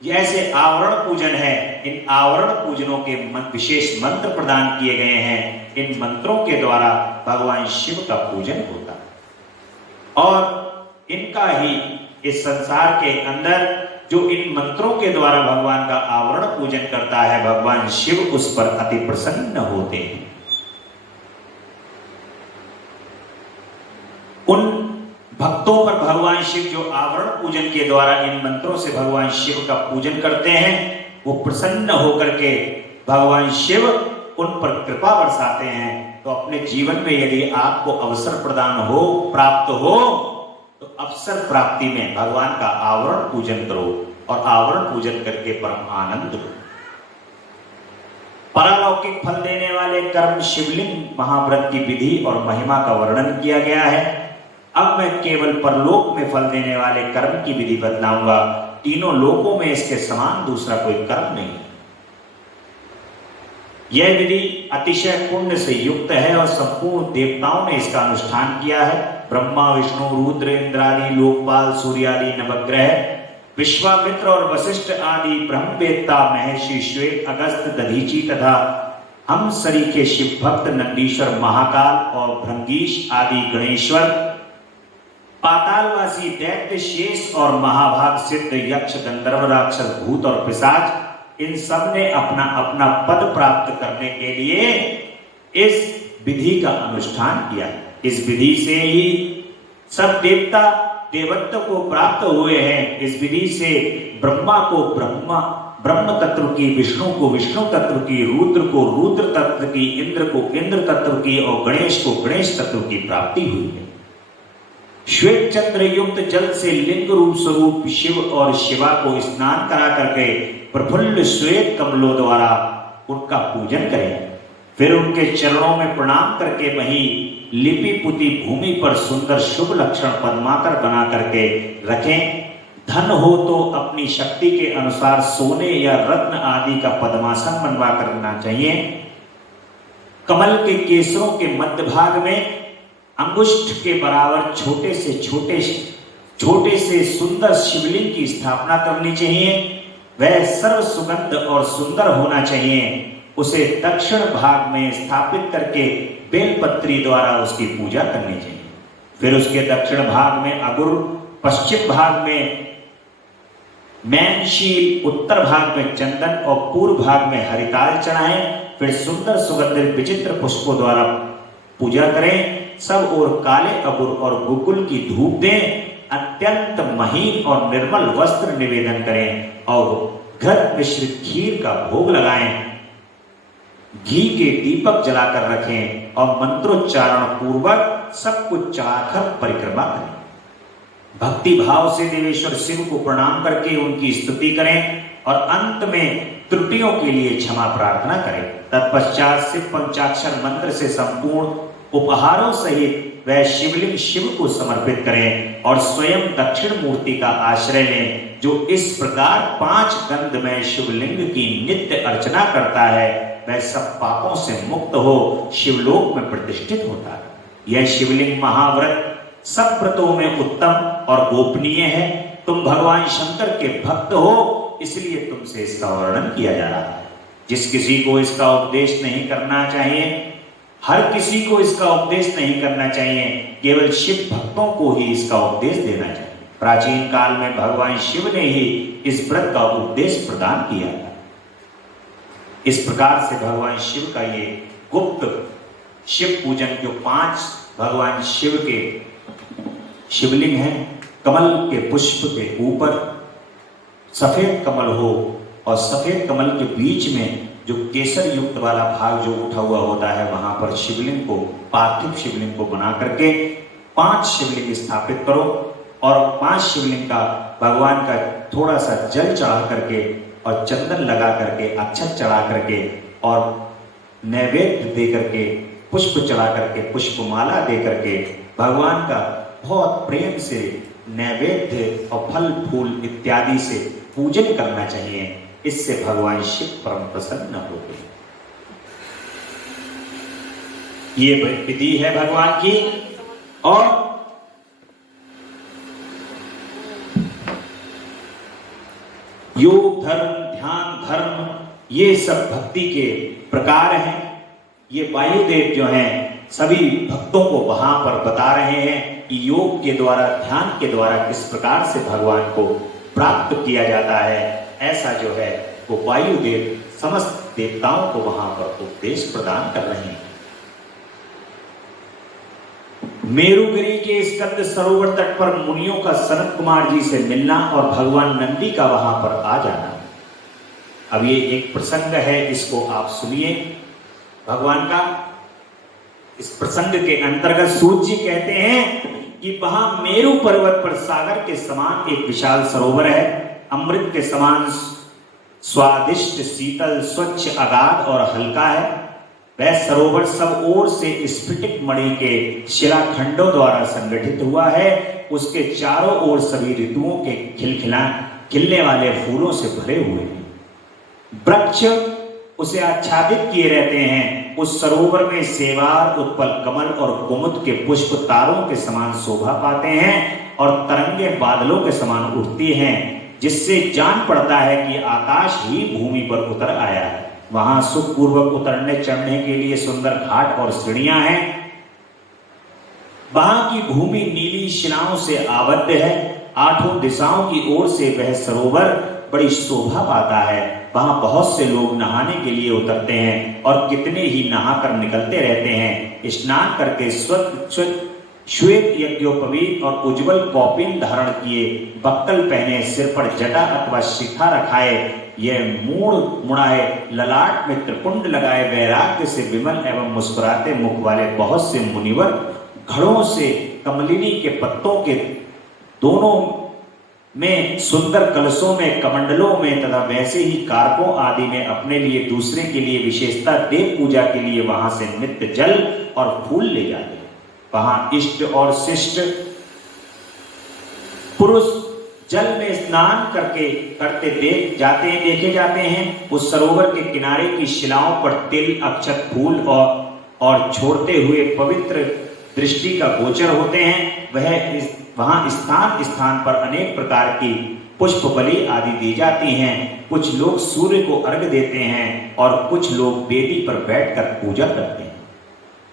ये ऐसे आवरण पूजन है। इन आवरण पूजनों के विशेष मंत्र प्रदान किए गए हैं। इन मंत्रों के द्वारा भगवान शिव का पूजन होता है और इनका ही इस संसार के अंदर जो इन मंत्रों के द्वारा भगवान का आवरण पूजन करता है, भगवान शिव उस पर अति प्रसन्न होते हैं। उन भक्तों पर भगवान शिव जो आवरण पूजन के द्वारा इन मंत्रों से भगवान शिव का पूजन करते हैं, वो प्रसन्न होकर के भगवान शिव उन पर कृपा बरसाते हैं। तो अपने जीवन में यदि आपको अवसर प्रदान हो, प्राप्त हो, तो अवसर प्राप्ति में भगवान का आवरण पूजन करो और आवरण पूजन करके परम आनंद लो। पारलौकिक फल देने वाले कर्म शिवलिंग महाव्रत की विधि और महिमा का वर्णन किया गया है। अब मैं केवल परलोक में फल देने वाले कर्म की विधि बतलाऊंगा। तीनों लोकों में इसके समान दूसरा कोई कर्म नहीं। यह विधि अतिशय पुण्य से युक्त है और संपूर्ण देवताओं ने इसका अनुष्ठान किया है। ब्रह्मा, विष्णु, रुद्र, इंद्र आदि, लोकपाल, सूर्य आदि नवग्रह, विश्वामित्र और वशिष्ठ आदि ब्रह्मवेत्ता, महर्षि श्वेत, अगस्त, दधीचि तथा हम सरीखे शिव भक्त नंदीश्वर, महाकाल और भृंगीश आदि गणेश्वर, पातालवासी दैत्य, शेष और महाभाग सिद्ध, यक्ष, गंधर्व, राक्षस, भूत और पिशाच, इन सब ने अपना अपना पद प्राप्त करने के लिए इस विधि का अनुष्ठान किया। इस विधि से ही सब देवता देवत्व को प्राप्त हुए हैं। इस विधि से ब्रह्मा को ब्रह्म तत्व की, विष्णु को विष्णु तत्व की, रुद्र को रुद्र तत्व की, इंद्र को इंद्र तत्व की और गणेश को गणेश तत्व की प्राप्ति हुई है। श्वेत चंद्र युक्त जल से लिंग रूप स्वरूप शिव और शिवा को स्नान करा करके प्रफुल्ल श्वेत कमलों द्वारा उनका पूजन करें। फिर उनके चरणों में प्रणाम करके वहीं लिपि पुती भूमि पर सुंदर शुभ लक्षण पद्माकर बना करके रखें। धन हो तो अपनी शक्ति के अनुसार सोने या रत्न आदि का पद्मासन बनवा करना चाहिए। कमल के केसरों के मध्य भाग में अंगुष्ठ के बराबर छोटे से सुंदर शिवलिंग की स्थापना करनी चाहिए। वह सर्व सुगंध और सुंदर होना चाहिए। उसे दक्षिण भाग में स्थापित करके बेलपत्री द्वारा उसकी पूजा करनी चाहिए। फिर उसके दक्षिण भाग में अगुर, पश्चिम भाग में मैनशील, उत्तर भाग में चंदन और पूर्व भाग में हरिताल चढ़ाएं। फिर सुंदर सुगंधित विचित्र पुष्पों द्वारा पूजा करें। सब और काले अगुर और गुगुल की धूप दें। अत्यंत महीन और निर्मल वस्त्र निवेदन करें और घृत मिश्रित खीर का भोग लगाएं। घी के दीपक जलाकर रखें और मंत्रोच्चारण पूर्वक सब कुछ चढ़ाकर परिक्रमा करें। भक्ति भाव से देवेश्वर शिव को प्रणाम करके उनकी स्तुति करें और अंत में त्रुटियों के लिए क्षमा प्रार्थना करें। तत्पश्चात शिव पंचाक्षर मंत्र से संपूर्ण उपहारों सहित वह शिवलिंग शिव को समर्पित करें और स्वयं दक्षिण मूर्ति का आश्रय लें, जो इस प्रकार 5 गंधमय शिवलिंग की नित्य अर्चना करता है वह सब पापों से मुक्त हो शिवलोक में प्रतिष्ठित होता है। यह शिवलिंग महाव्रत सब व्रतों में उत्तम और गोपनीय है। तुम भगवान शंकर के भक्त हो, इसलिए तुमसे इसका वर्णन किया जा रहा है। जिस किसी को इसका उपदेश नहीं करना चाहिए, हर किसी को इसका उपदेश नहीं करना चाहिए, केवल शिव भक्तों को ही इसका उपदेश देना चाहिए। प्राचीन काल में भगवान शिव ने ही इस व्रत का उपदेश प्रदान किया था। इस प्रकार से भगवान शिव का ये गुप्त शिव पूजन, जो 5 भगवान शिव के शिवलिंग हैं, कमल के पुष्प के ऊपर सफेद कमल हो और सफेद कमल के बीच में जो केसर युक्त वाला भाग जो उठा हुआ होता है, वहां पर शिवलिंग को, पार्थिव शिवलिंग को बना करके 5 शिवलिंग स्थापित करो और 5 शिवलिंग का भगवान का थोड़ा सा जल चढ़ा करके और चंदन लगा करके, अक्षत चढ़ा करके और नैवेद्य दे करके, पुष्प चढ़ा करके, पुष्पमाला दे करके भगवान का बहुत प्रेम से नैवेद्य और फल फूल इत्यादि से पूजन करना चाहिए। इससे भगवान शिव परम प्रसन्न होते हैं। ये विधि है भगवान की। और योग धर्म, ध्यान धर्म, ये सब भक्ति के प्रकार हैं। ये वायुदेव जो हैं सभी भक्तों को वहां पर बता रहे हैं कि योग के द्वारा, ध्यान के द्वारा किस प्रकार से भगवान को प्राप्त किया जाता है। ऐसा जो है वो वायुदेव समस्त देवताओं को वहां पर उपदेश प्रदान कर रहे हैं। मेरुगिरी के स्कंद सरोवर तट पर मुनियों का सनत कुमार जी से मिलना और भगवान नंदी का वहां पर आ जाना। अब ये एक प्रसंग है, इसको आप सुनिए भगवान का। इस प्रसंग के अंतर्गत सूत जी कहते हैं कि वहां मेरु पर्वत पर सागर के समान एक विशाल सरोवर है, अमृत के समान स्वादिष्ट, शीतल, स्वच्छ, अगाध और हल्का है। वह सरोवर सब ओर से स्फटिक मणि के शिलाखंडों द्वारा संगठित हुआ है। उसके चारों ओर सभी ऋतुओं के खिलने वाले फूलों से भरे हुए हैं। वृक्ष उसे आच्छादित किए रहते हैं। उस सरोवर में सेवार, उत्पल कमल और कुमुद के पुष्प तारों के समान शोभा पाते हैं और तरंगे बादलों के समान उठती हैं, जिससे जान पड़ता है कि आकाश ही भूमि पर उतर आया है। वहां सुखपूर्वक उतरने चढ़ने के लिए सुंदर घाट और सीढ़ियां हैं। वहां की भूमि नीली शिलाओं से आबद्ध है। आठों दिशाओं की ओर से वह सरोवर बड़ी शोभा पाता है। वहां बहुत से लोग नहाने के लिए उतरते हैं और कितने ही नहाकर निकलते रहते हैं। स्नान करके श्वेत यज्ञोपवीत और उज्जवल कौपीन धारण किए, बक्कल पहने, सिर पर जटा अथवा शिखा रखाए, यह मूड़ मुड़ाए, ललाट में त्रिपुंड लगाए, वैराग्य से विमल एवं मुस्कुराते मुख वाले बहुत से मुनिवर घड़ों से कमलिनी के पत्तों के दोनों में, सुंदर कलशों में, कमंडलों में तथा वैसे ही कारकों आदि में अपने लिए, दूसरे के लिए, विशेषता देव पूजा के लिए वहां से नित्य जल और फूल ले जाते हैं। वहां इष्ट और शिष्ट पुरुष जल में स्नान करते देखे जाते हैं। उस सरोवर के किनारे की शिलाओं पर तिल, अक्षत, फूल और छोड़ते हुए पवित्र दृष्टि का गोचर होते हैं। वहां स्थान स्थान पर अनेक प्रकार की पुष्प बलि आदि दी जाती हैं। कुछ लोग सूर्य को अर्घ्य देते हैं और कुछ लोग वेदी पर बैठकर पूजा करते हैं।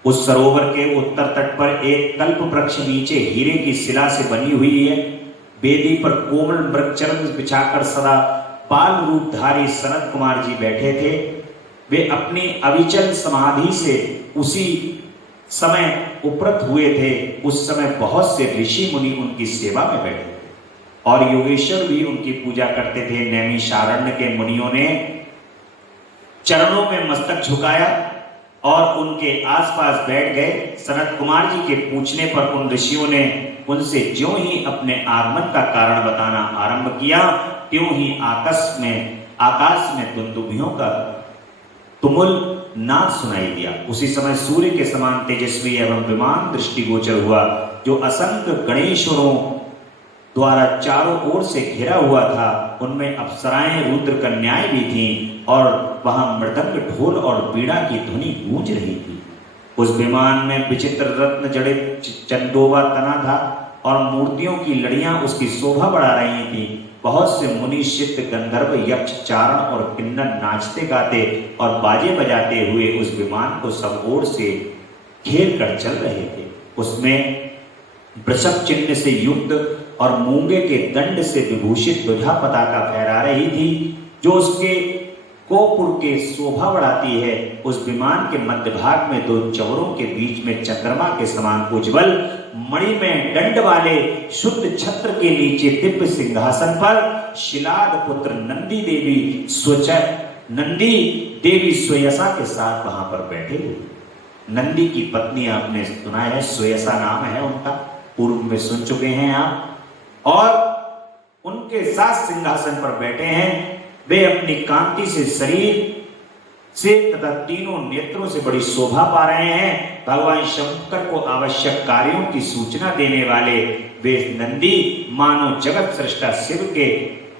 उस सरोवर के उत्तर तट पर एक कल्प वृक्ष नीचे हीरे की शिला से बनी हुई है। वेदी पर कोमल मृगचर्म बिछाकर सदा बाल रूपधारी सनत कुमार जी बैठे थे। वे अपनी अविचल समाधि से उसी समय उपरत हुए थे। उस समय बहुत से ऋषि मुनि उनकी सेवा में बैठे थे और योगेश्वर भी उनकी पूजा करते थे। नैमिषारण्य के मुनियों ने चरणों में मस्तक झुकाया और उनके आसपास बैठ गए। सनत कुमार जी के पूछने पर उन ऋषियों ने उनसे ज्यों ही अपने आगमन का कारण बताना आरंभ किया, त्यों ही आकाश में दुंदुभियों का तुमुल नाद सुनाई दिया। उसी समय सूर्य के समान तेजस्वी एवं विमान दृष्टिगोचर हुआ, जो असंख्य गणेश्वरों द्वारा चारों ओर से घिरा हुआ था। उनमें अप्सराएं, रुद्र कन्याएं भी थीं और वहां मृदंग, ढोल और बीड़ा की ध्वनि गूंज रही थी। उस विमान में विचित्र रत्न जड़ित चंदोबा तना था और मूर्तियों की लड़ियां उसकी शोभा बढ़ा रही थी। बहुत से मुनि, सिद्ध, गंधर्व, यक्ष, चारण और किन्नर नाचते गाते और बाजे बजाते हुए उस विमान को सब ओर से घेर कर चल रहे थे। उसमें वृषभ चिन्ह से युक्त और मूंगे के दंड से विभूषित ध्वजा पताका फहरा रही थी, जो उसके कोपुर के शोभा बढ़ाती है। उस विमान के मध्य भाग में दो चवरों के बीच में चंद्रमा के समान उज्जवल मणि में दंड वाले शुद्ध छत्र के नीचे दिव्य सिंहासन पर शिलाद पुत्र नंदी देवी स्वयसा के साथ वहां पर बैठे हुए। नंदी की पत्नी आपने सुना है, स्वयसा नाम है उनका, पूर्व में सुन चुके हैं आप। और उनके साथ सिंहासन पर बैठे हैं। वे अपनी कांति से शरीर से तथा तीनों नेत्रों से बड़ी शोभा पा रहे हैं। भगवान शंकर को आवश्यक कार्यों की सूचना देने वाले वे नंदी मानो जगत सृष्टा शिव के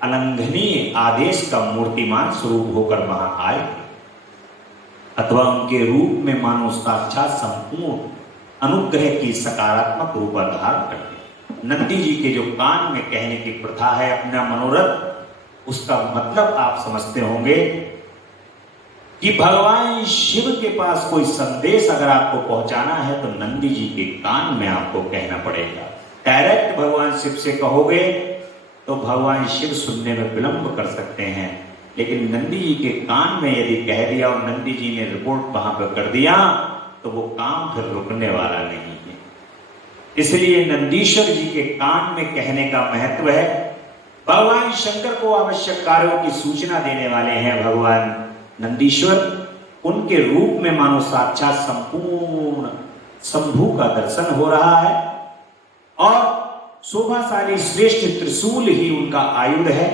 अलंघनीय आदेश का मूर्तिमान स्वरूप होकर वहां आए, अथवा उनके रूप में मानो साक्षात संपूर्ण अनुग्रह की सकारात्मक रूप धारण करते। नंदी जी के जो कान में कहने की प्रथा है, अपना मनोरथ उसका मतलब आप समझते होंगे कि भगवान शिव के पास कोई संदेश अगर आपको पहुंचाना है तो नंदी जी के कान में आपको कहना पड़ेगा। डायरेक्ट भगवान शिव से कहोगे तो भगवान शिव सुनने में विलंब कर सकते हैं, लेकिन नंदी जी के कान में यदि कह दिया और नंदी जी ने रिपोर्ट वहां पर कर दिया तो वो काम फिर रुकने वाला नहीं है। इसलिए नंदीश्वर जी के कान में कहने का महत्व है। भगवान शंकर को आवश्यक कार्यों की सूचना देने वाले हैं भगवान नंदीश्वर। उनके रूप में मानो साक्षात संपूर्ण शंभू का दर्शन हो रहा है और शोभाशाली श्रेष्ठ त्रिशूल ही उनका आयुध है।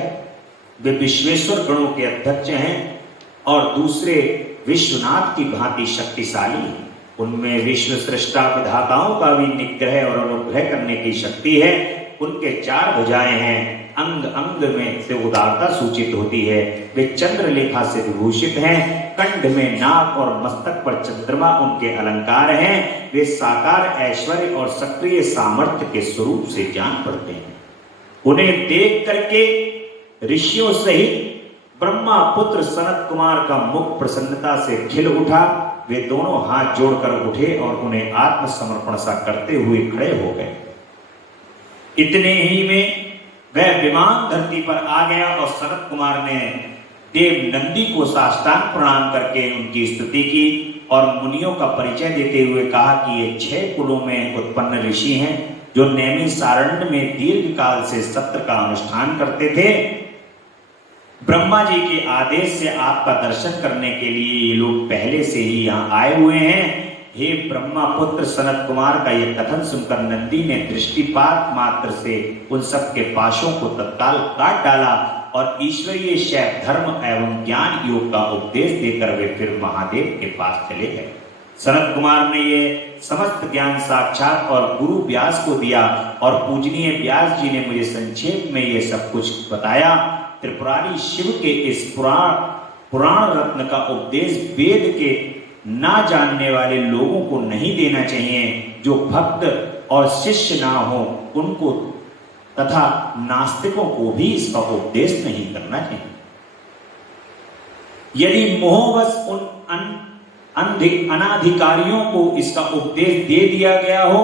वे विश्वेश्वर गणों के अध्यक्ष हैं और दूसरे विश्वनाथ की भांति शक्तिशाली हैं। उनमें विश्व सृष्टा विधाताओं का भी निग्रह और अनुग्रह करने की शक्ति है। उनके 4 भुजाएं हैं, अंग अंग में से उदारता सूचित होती है। वे चंद्रलेखा से विभूषित हैं, कंठ में नाग और मस्तक पर चंद्रमा उनके अलंकार हैं। वे साकार ऐश्वर्य और सक्रिय सामर्थ्य के स्वरूप से जान पड़ते हैं। उन्हें देख करके ऋषियों सहित ब्रह्मा पुत्र सनत कुमार का मुख प्रसन्नता से खिल उठा। वे दोनों हाथ जोड़कर उठे और उन्हें आत्मसमर्पण सा करते हुए खड़े हो गए। इतने ही में वह विमान धरती पर आ गया और सनत कुमार ने देव नंदी को साष्टांग प्रणाम करके उनकी स्तुति की और मुनियों का परिचय देते हुए कहा कि ये 6 कुलों में उत्पन्न ऋषि हैं जो नैमिषारण्य में दीर्घ काल से सत्र का अनुष्ठान करते थे। ब्रह्मा जी के आदेश से आपका दर्शन करने के लिए ये लोग पहले से ही यहाँ आए हुए हैं। हे ब्रह्मा पुत्र सनत कुमार का यह कथन सुनकर नंदी ने दृष्टिपात मात्र से उन सब के पाशों को तत्काल काट डाला और ईश्वरीय शैव धर्म एवं ज्ञान योग का उपदेश देकर वे फिर महादेव के पास चले गए। सनत कुमार ने ये समस्त ज्ञान साक्षात और गुरु व्यास को दिया और पूजनीय व्यास जी ने मुझे संक्षेप में ये सब कुछ बताया। त्रिपुरारी शिव के इस पुराण रत्न का उपदेश वेद के ना जानने वाले लोगों को नहीं देना चाहिए। जो भक्त और शिष्य ना हो उनको तथा नास्तिकों को भी इसका उपदेश नहीं करना चाहिए। यदि मोहवश उन अनाधिकारियों को इसका उपदेश दे दिया गया हो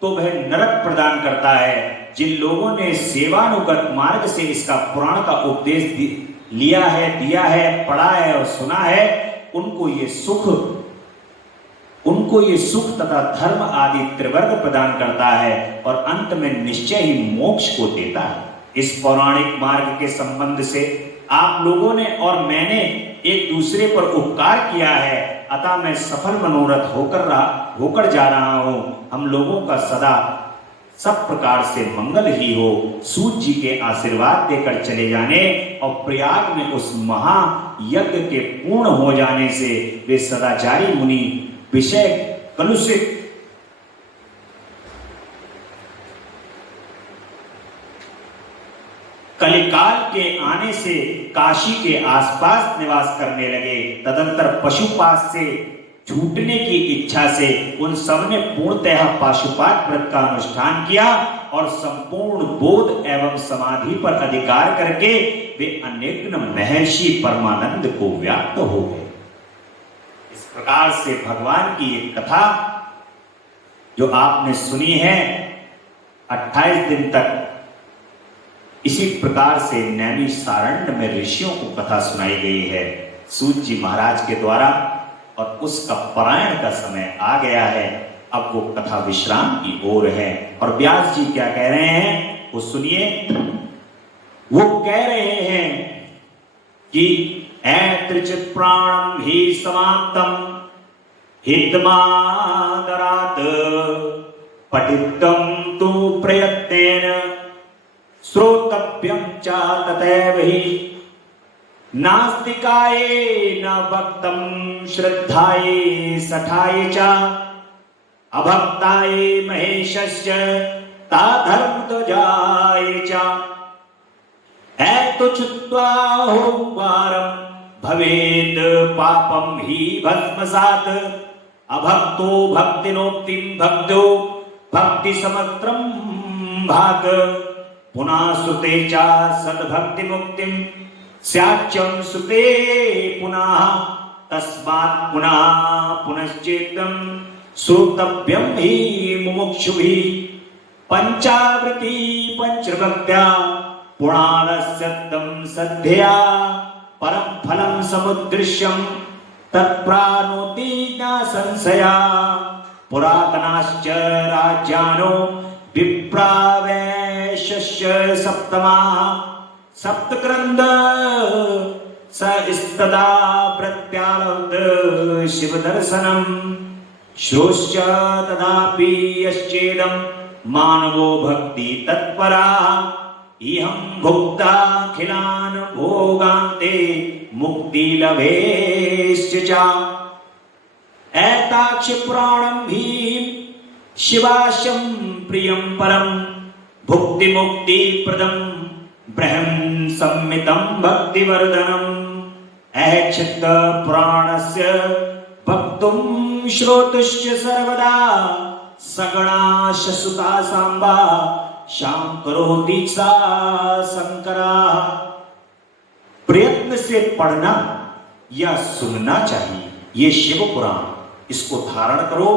तो वह नरक प्रदान करता है। जिन लोगों ने सेवानुगत मार्ग से इसका पुराण का उपदेश लिया है, दिया है, पढ़ा है और सुना है, उनको ये सुख तथा धर्म आदि त्रिवर्ग प्रदान करता है और अंत में निश्चय ही मोक्ष को देता है। इस पौराणिक मार्ग के संबंध से आप लोगों ने और मैंने एक दूसरे पर उपकार किया है, अतः मैं सफल मनोरथ होकर जा रहा हूं। हम लोगों का सदा सब प्रकार से मंगल ही हो। सूत जी के आशीर्वाद देकर चले जाने और प्रयाग में उस महायज्ञ के पूर्ण हो जाने से वे सदाचारी मुनि विषय कलुषित कलिकाल के आने से काशी के आसपास निवास करने लगे। तदंतर पशुपात से छूटने की इच्छा से उन सब ने पूर्णतः पाशुपात व्रत का अनुष्ठान किया और संपूर्ण बोध एवं समाधि पर अधिकार करके वे अनेक महर्षि परमानंद को व्याप्त हो गए। इस प्रकार से भगवान की एक कथा जो आपने सुनी है 28 दिन तक इसी प्रकार से नैमिषारण्य में ऋषियों को कथा सुनाई गई है सूत जी महाराज के द्वारा और उसका पारायण का समय आ गया है। अब वो कथा विश्राम की ओर है और व्यास जी क्या कह रहे हैं वो सुनिए। वो कह रहे हैं कि ऐत्रिच प्राणम ही समाप्तम हितमादरात पठितम तु प्रयत्नेन श्रोतव्यम च तथैव हि नास्तिकाय न भक्तम श्रद्धाये सठाये च अभक्ताय महेशस्य ता धर्म ध्वजाय च ऐतुच्त्वाहुवारं भवेत् पापम हि भस्मसात् अभक्तो भक्तिनोक्तिं भक्तो भक्ति समत्रं भाग पुनः सुते च सद्भक्ति मुक्तिं स्याच्चं सुते पुनः तस्मात् पुनः पुनश्चेतं श्रोतव्यं हि मुमुक्षुभिः पंचावृत्ति पंचभक्त्या पुराणस्यत्तं सद्यया परं फलं समुद्दृश्यं तत्प्राणोति न संशया पुरातनाश्च राज्यानो विप्रावेशस्य सप्तमा सप्तक्रन्द स इस्तदा प्रत्यालब्ध शिवदर्शनम् श्रोश्च तदापि यश्चेदं मानवो भक्ति तत्परा इहं भुक्ताखिलान् भोगान्ते मुक्ति लभेश्च च एताक्ष पुराणं हि शिवाशं प्रियं परं भुक्ति मुक्ति प्रदं ब्रह्म सम्मितं भक्तिवर्धनम् ऐच्छित्त पुराणस्य भक्तुं श्रोतुश्च सर्वदा सगणा शसुता सांबा शाम करोति सा शंकरा। प्रयत्न से पढ़ना या सुनना चाहिए ये शिव पुराण, इसको धारण करो।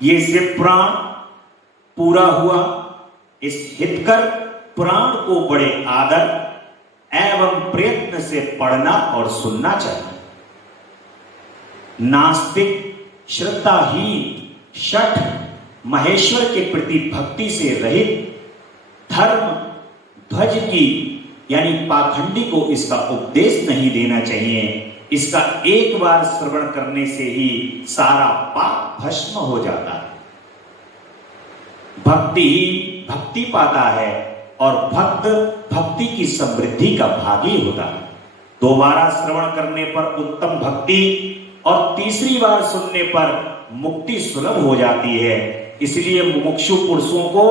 ये शिव पुराण पूरा हुआ, इस हितकर पुराण को बड़े आदर एवं प्रयत्न से पढ़ना और सुनना चाहिए। नास्तिक श्रद्धाहीन शठ महेश्वर के प्रति भक्ति से रहित धर्म ध्वज की यानी पाखंडी को इसका उपदेश नहीं देना चाहिए। इसका एक बार श्रवण करने से ही सारा पाप भस्म हो जाता है। भक्ति भक्ति पाता है और भक्त भक्ति की समृद्धि का भागी होता है। दोबारा श्रवण करने पर उत्तम भक्ति और तीसरी बार सुनने पर मुक्ति सुलभ हो जाती है। इसलिए मुमुक्षु पुरुषों को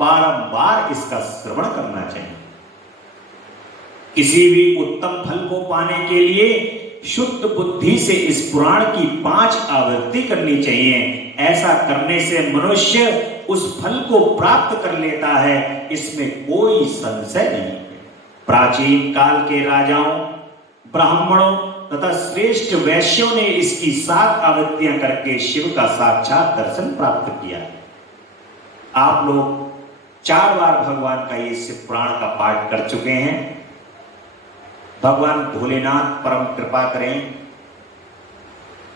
बारंबार इसका श्रवण करना चाहिए। किसी भी उत्तम फल को पाने के लिए शुद्ध बुद्धि से इस पुराण की 5 आवृत्ति करनी चाहिए। ऐसा करने से मनुष्य उस फल को प्राप्त कर लेता है, इसमें कोई संशय नहीं। प्राचीन काल के राजाओं, ब्राह्मणों तथा श्रेष्ठ वैश्यों ने इसकी 7 आवृत्तियां करके शिव का साक्षात दर्शन प्राप्त किया। आप लोग 4 बार भगवान का ये शिव पुराण का पाठ कर चुके हैं। भगवान भोलेनाथ परम कृपा करें,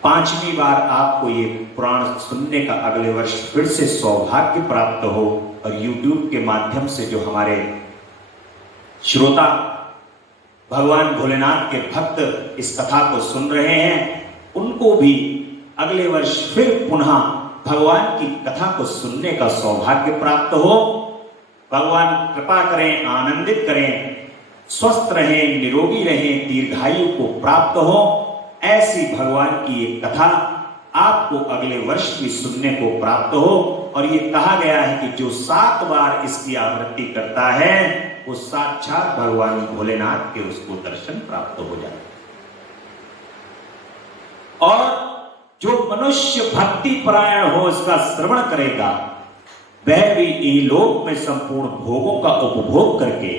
5वीं बार आपको ये पुराण सुनने का अगले वर्ष फिर से सौभाग्य प्राप्त हो और YouTube के माध्यम से जो हमारे श्रोता भगवान भोलेनाथ के भक्त इस कथा को सुन रहे हैं, उनको भी अगले वर्ष फिर पुनः भगवान की कथा को सुनने का सौभाग्य प्राप्त हो। भगवान कृपा करें, आनंदित करें, स्वस्थ रहें, निरोगी रहें, दीर्घायु को प्राप्त हो। ऐसी भगवान की एक कथा आपको अगले वर्ष भी सुनने को प्राप्त हो। और ये कहा गया है कि जो 7 बार इसकी आवृत्ति करता है वो साक्षात भगवान भोलेनाथ के उसको दर्शन प्राप्त हो जाए। और जो मनुष्य भक्ति परायण हो इसका श्रवण करेगा, वह भी इहलोक में संपूर्ण भोगों का उपभोग करके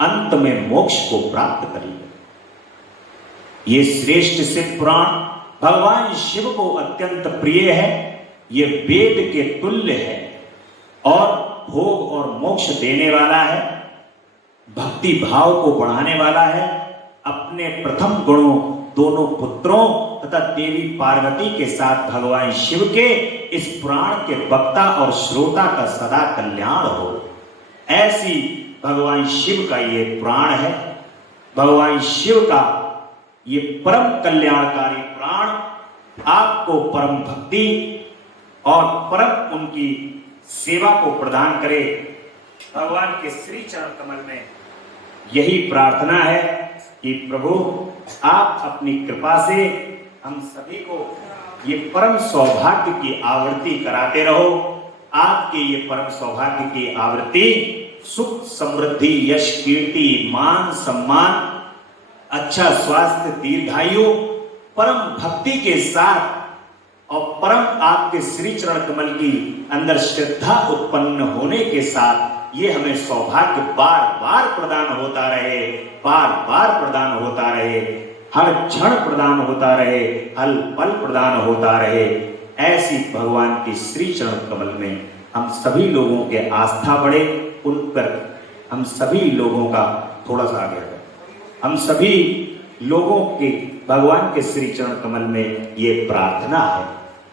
अंत में मोक्ष को प्राप्त करेगा। ये श्रेष्ठ शिव पुराण भगवान शिव को अत्यंत प्रिय है। ये वेद के तुल्य है और भोग और मोक्ष देने वाला है, भक्ति भाव को बढ़ाने वाला है। अपने प्रथम गुणों दोनों पुत्रों तथा देवी पार्वती के साथ भगवान शिव के इस पुराण के वक्ता और श्रोता का सदा कल्याण हो, ऐसी भगवान शिव का ये पुराण है। भगवान शिव का ये परम कल्याणकारी पुराण आपको परम भक्ति और परम उनकी सेवा को प्रदान करे। भगवान के श्री चरण कमल में यही प्रार्थना है कि प्रभु आप अपनी कृपा से हम सभी को ये परम सौभाग्य की आवृत्ति कराते रहो। आपके ये परम सौभाग्य की आवृत्ति सुख, समृद्धि, यश, कीर्ति, मान, सम्मान, अच्छा स्वास्थ्य, दीर्घायु, परम भक्ति के साथ और परम आपके श्री चरण कमल की अंदर श्रद्धा उत्पन्न होने के साथ ये हमें सौभाग्य बार बार प्रदान होता रहे, बार बार प्रदान होता रहे, हर क्षण प्रदान होता रहे, हर पल प्रदान होता रहे। ऐसी भगवान की श्री चरण कमल में हम सभी लोगों के आस्था बढ़े, उन पर हम सभी लोगों का थोड़ा सा आगे है, हम सभी लोगों के भगवान के श्री चरण कमल में ये प्रार्थना है।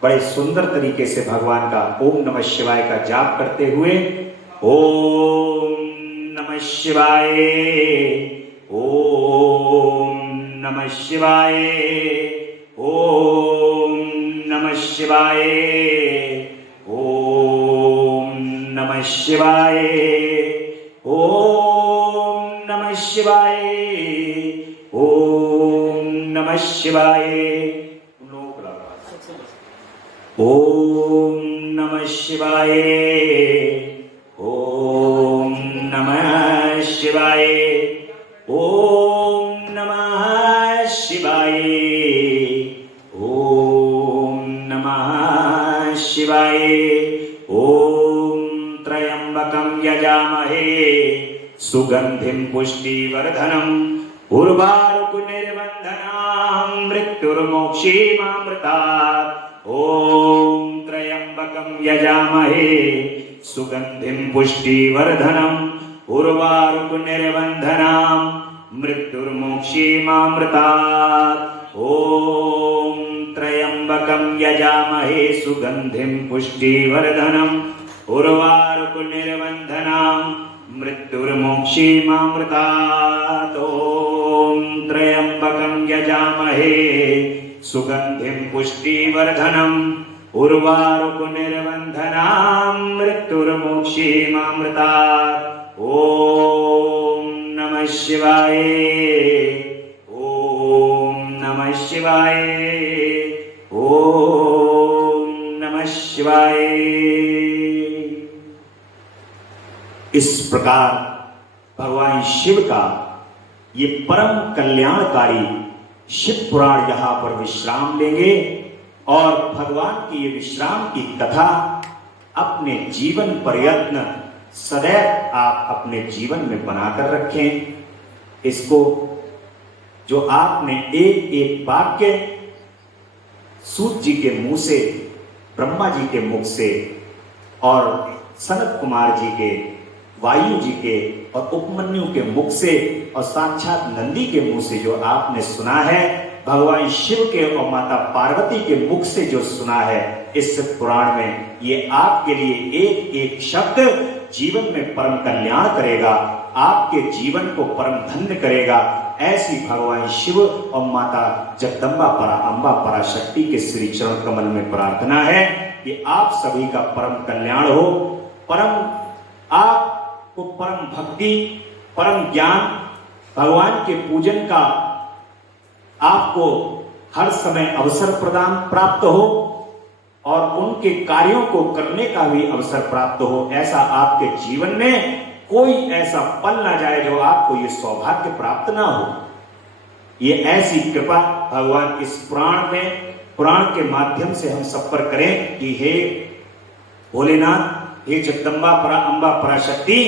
बड़े सुंदर तरीके से भगवान का ओम नमः शिवाय का जाप करते हुए ओम नमः शिवाय, ओम नमः शिवाय, ओम नमः शिवाय, ओम नमः शिवाय, ओम नमः शिवाय, ओम नमः शिवाय, ओम नमः शिवाय, ओम नमः शिवाय, ओम नमः शिवाय, ओम नमः शिवाय, ओम त्र्यंबकं यजामहे सुगंधिं पुष्टिवर्धनम् उर्वारुकनिर्बन्धनां मृत्युर्मोक्षीमामृतात्। ओम त्र्यंबकं यजामहे सुगंधिं पुष्टिवर्धनम् उर्वारुकनिर्बन्धनां मृत्युर्मोक्षीमामृतात्। ओम त्र्यंबकं यजामहे सुगंधिं पुष्टिवर्धनम् उर्वारुकनिर्बन्धनां मृत्युर्मोक्षीमामृतात्। ओम त्र्यंबकं यजामहे सुगंधिं पुष्टिवर्धनम् उर्वारुकनिर्बन्धनां मृत्युर्मोक्षीमामृतात्। ओम नमः शिवाय, ओम नमः शिवाय, ओम नमः शिवाय। इस प्रकार भगवान शिव का ये परम कल्याणकारी शिव पुराण यहां पर विश्राम लेंगे और भगवान की ये विश्राम की कथा अपने जीवन प्रयत्न सदैव आप अपने जीवन में बनाकर रखें। इसको जो आपने एक एक वाक्य सूत जी के मुंह से, ब्रह्मा जी के मुख से और सनत कुमार जी के, वायु जी के और उपमन्यु के मुख से और साक्षात नंदी के मुंह से जो आपने सुना है, भगवान शिव के और माता पार्वती के मुख से जो सुना है, इस पुराण में ये आपके लिए एक एक शब्द जीवन में परम कल्याण करेगा, आपके जीवन को परम धन्य करेगा। ऐसी भगवान शिव और माता जगदम्बा परा अम्बा पराशक्ति के श्री चरण कमल में प्रार्थना है कि आप सभी का परम कल्याण हो, आपको परम भक्ति, परम ज्ञान, भगवान के पूजन का आपको हर समय अवसर प्रदान प्राप्त हो और उनके कार्यों को करने का भी अवसर प्राप्त हो। ऐसा आपके जीवन में कोई ऐसा पल ना जाए जो आपको ये सौभाग्य प्राप्त ना हो। ये ऐसी कृपा भगवान इस पुराण के माध्यम से हम सब पर करें कि हे भोलेनाथ, हे जगदम्बा परा अम्बा पराशक्ति,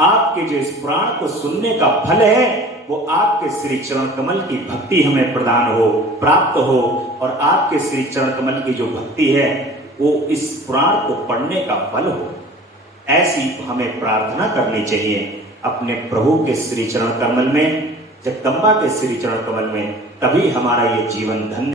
आपके जो इस पुराण को सुनने का फल है वो आपके श्री चरण कमल की भक्ति हमें प्रदान हो, प्राप्त हो और आपके श्री चरण कमल की जो भक्ति है वो इस पुराण को पढ़ने का फल हो। ऐसी हमें प्रार्थना करनी चाहिए अपने प्रभु के श्री चरण कमल में, जगदम्बा के श्री चरण कमल में, तभी हमारा ये जीवन धन्य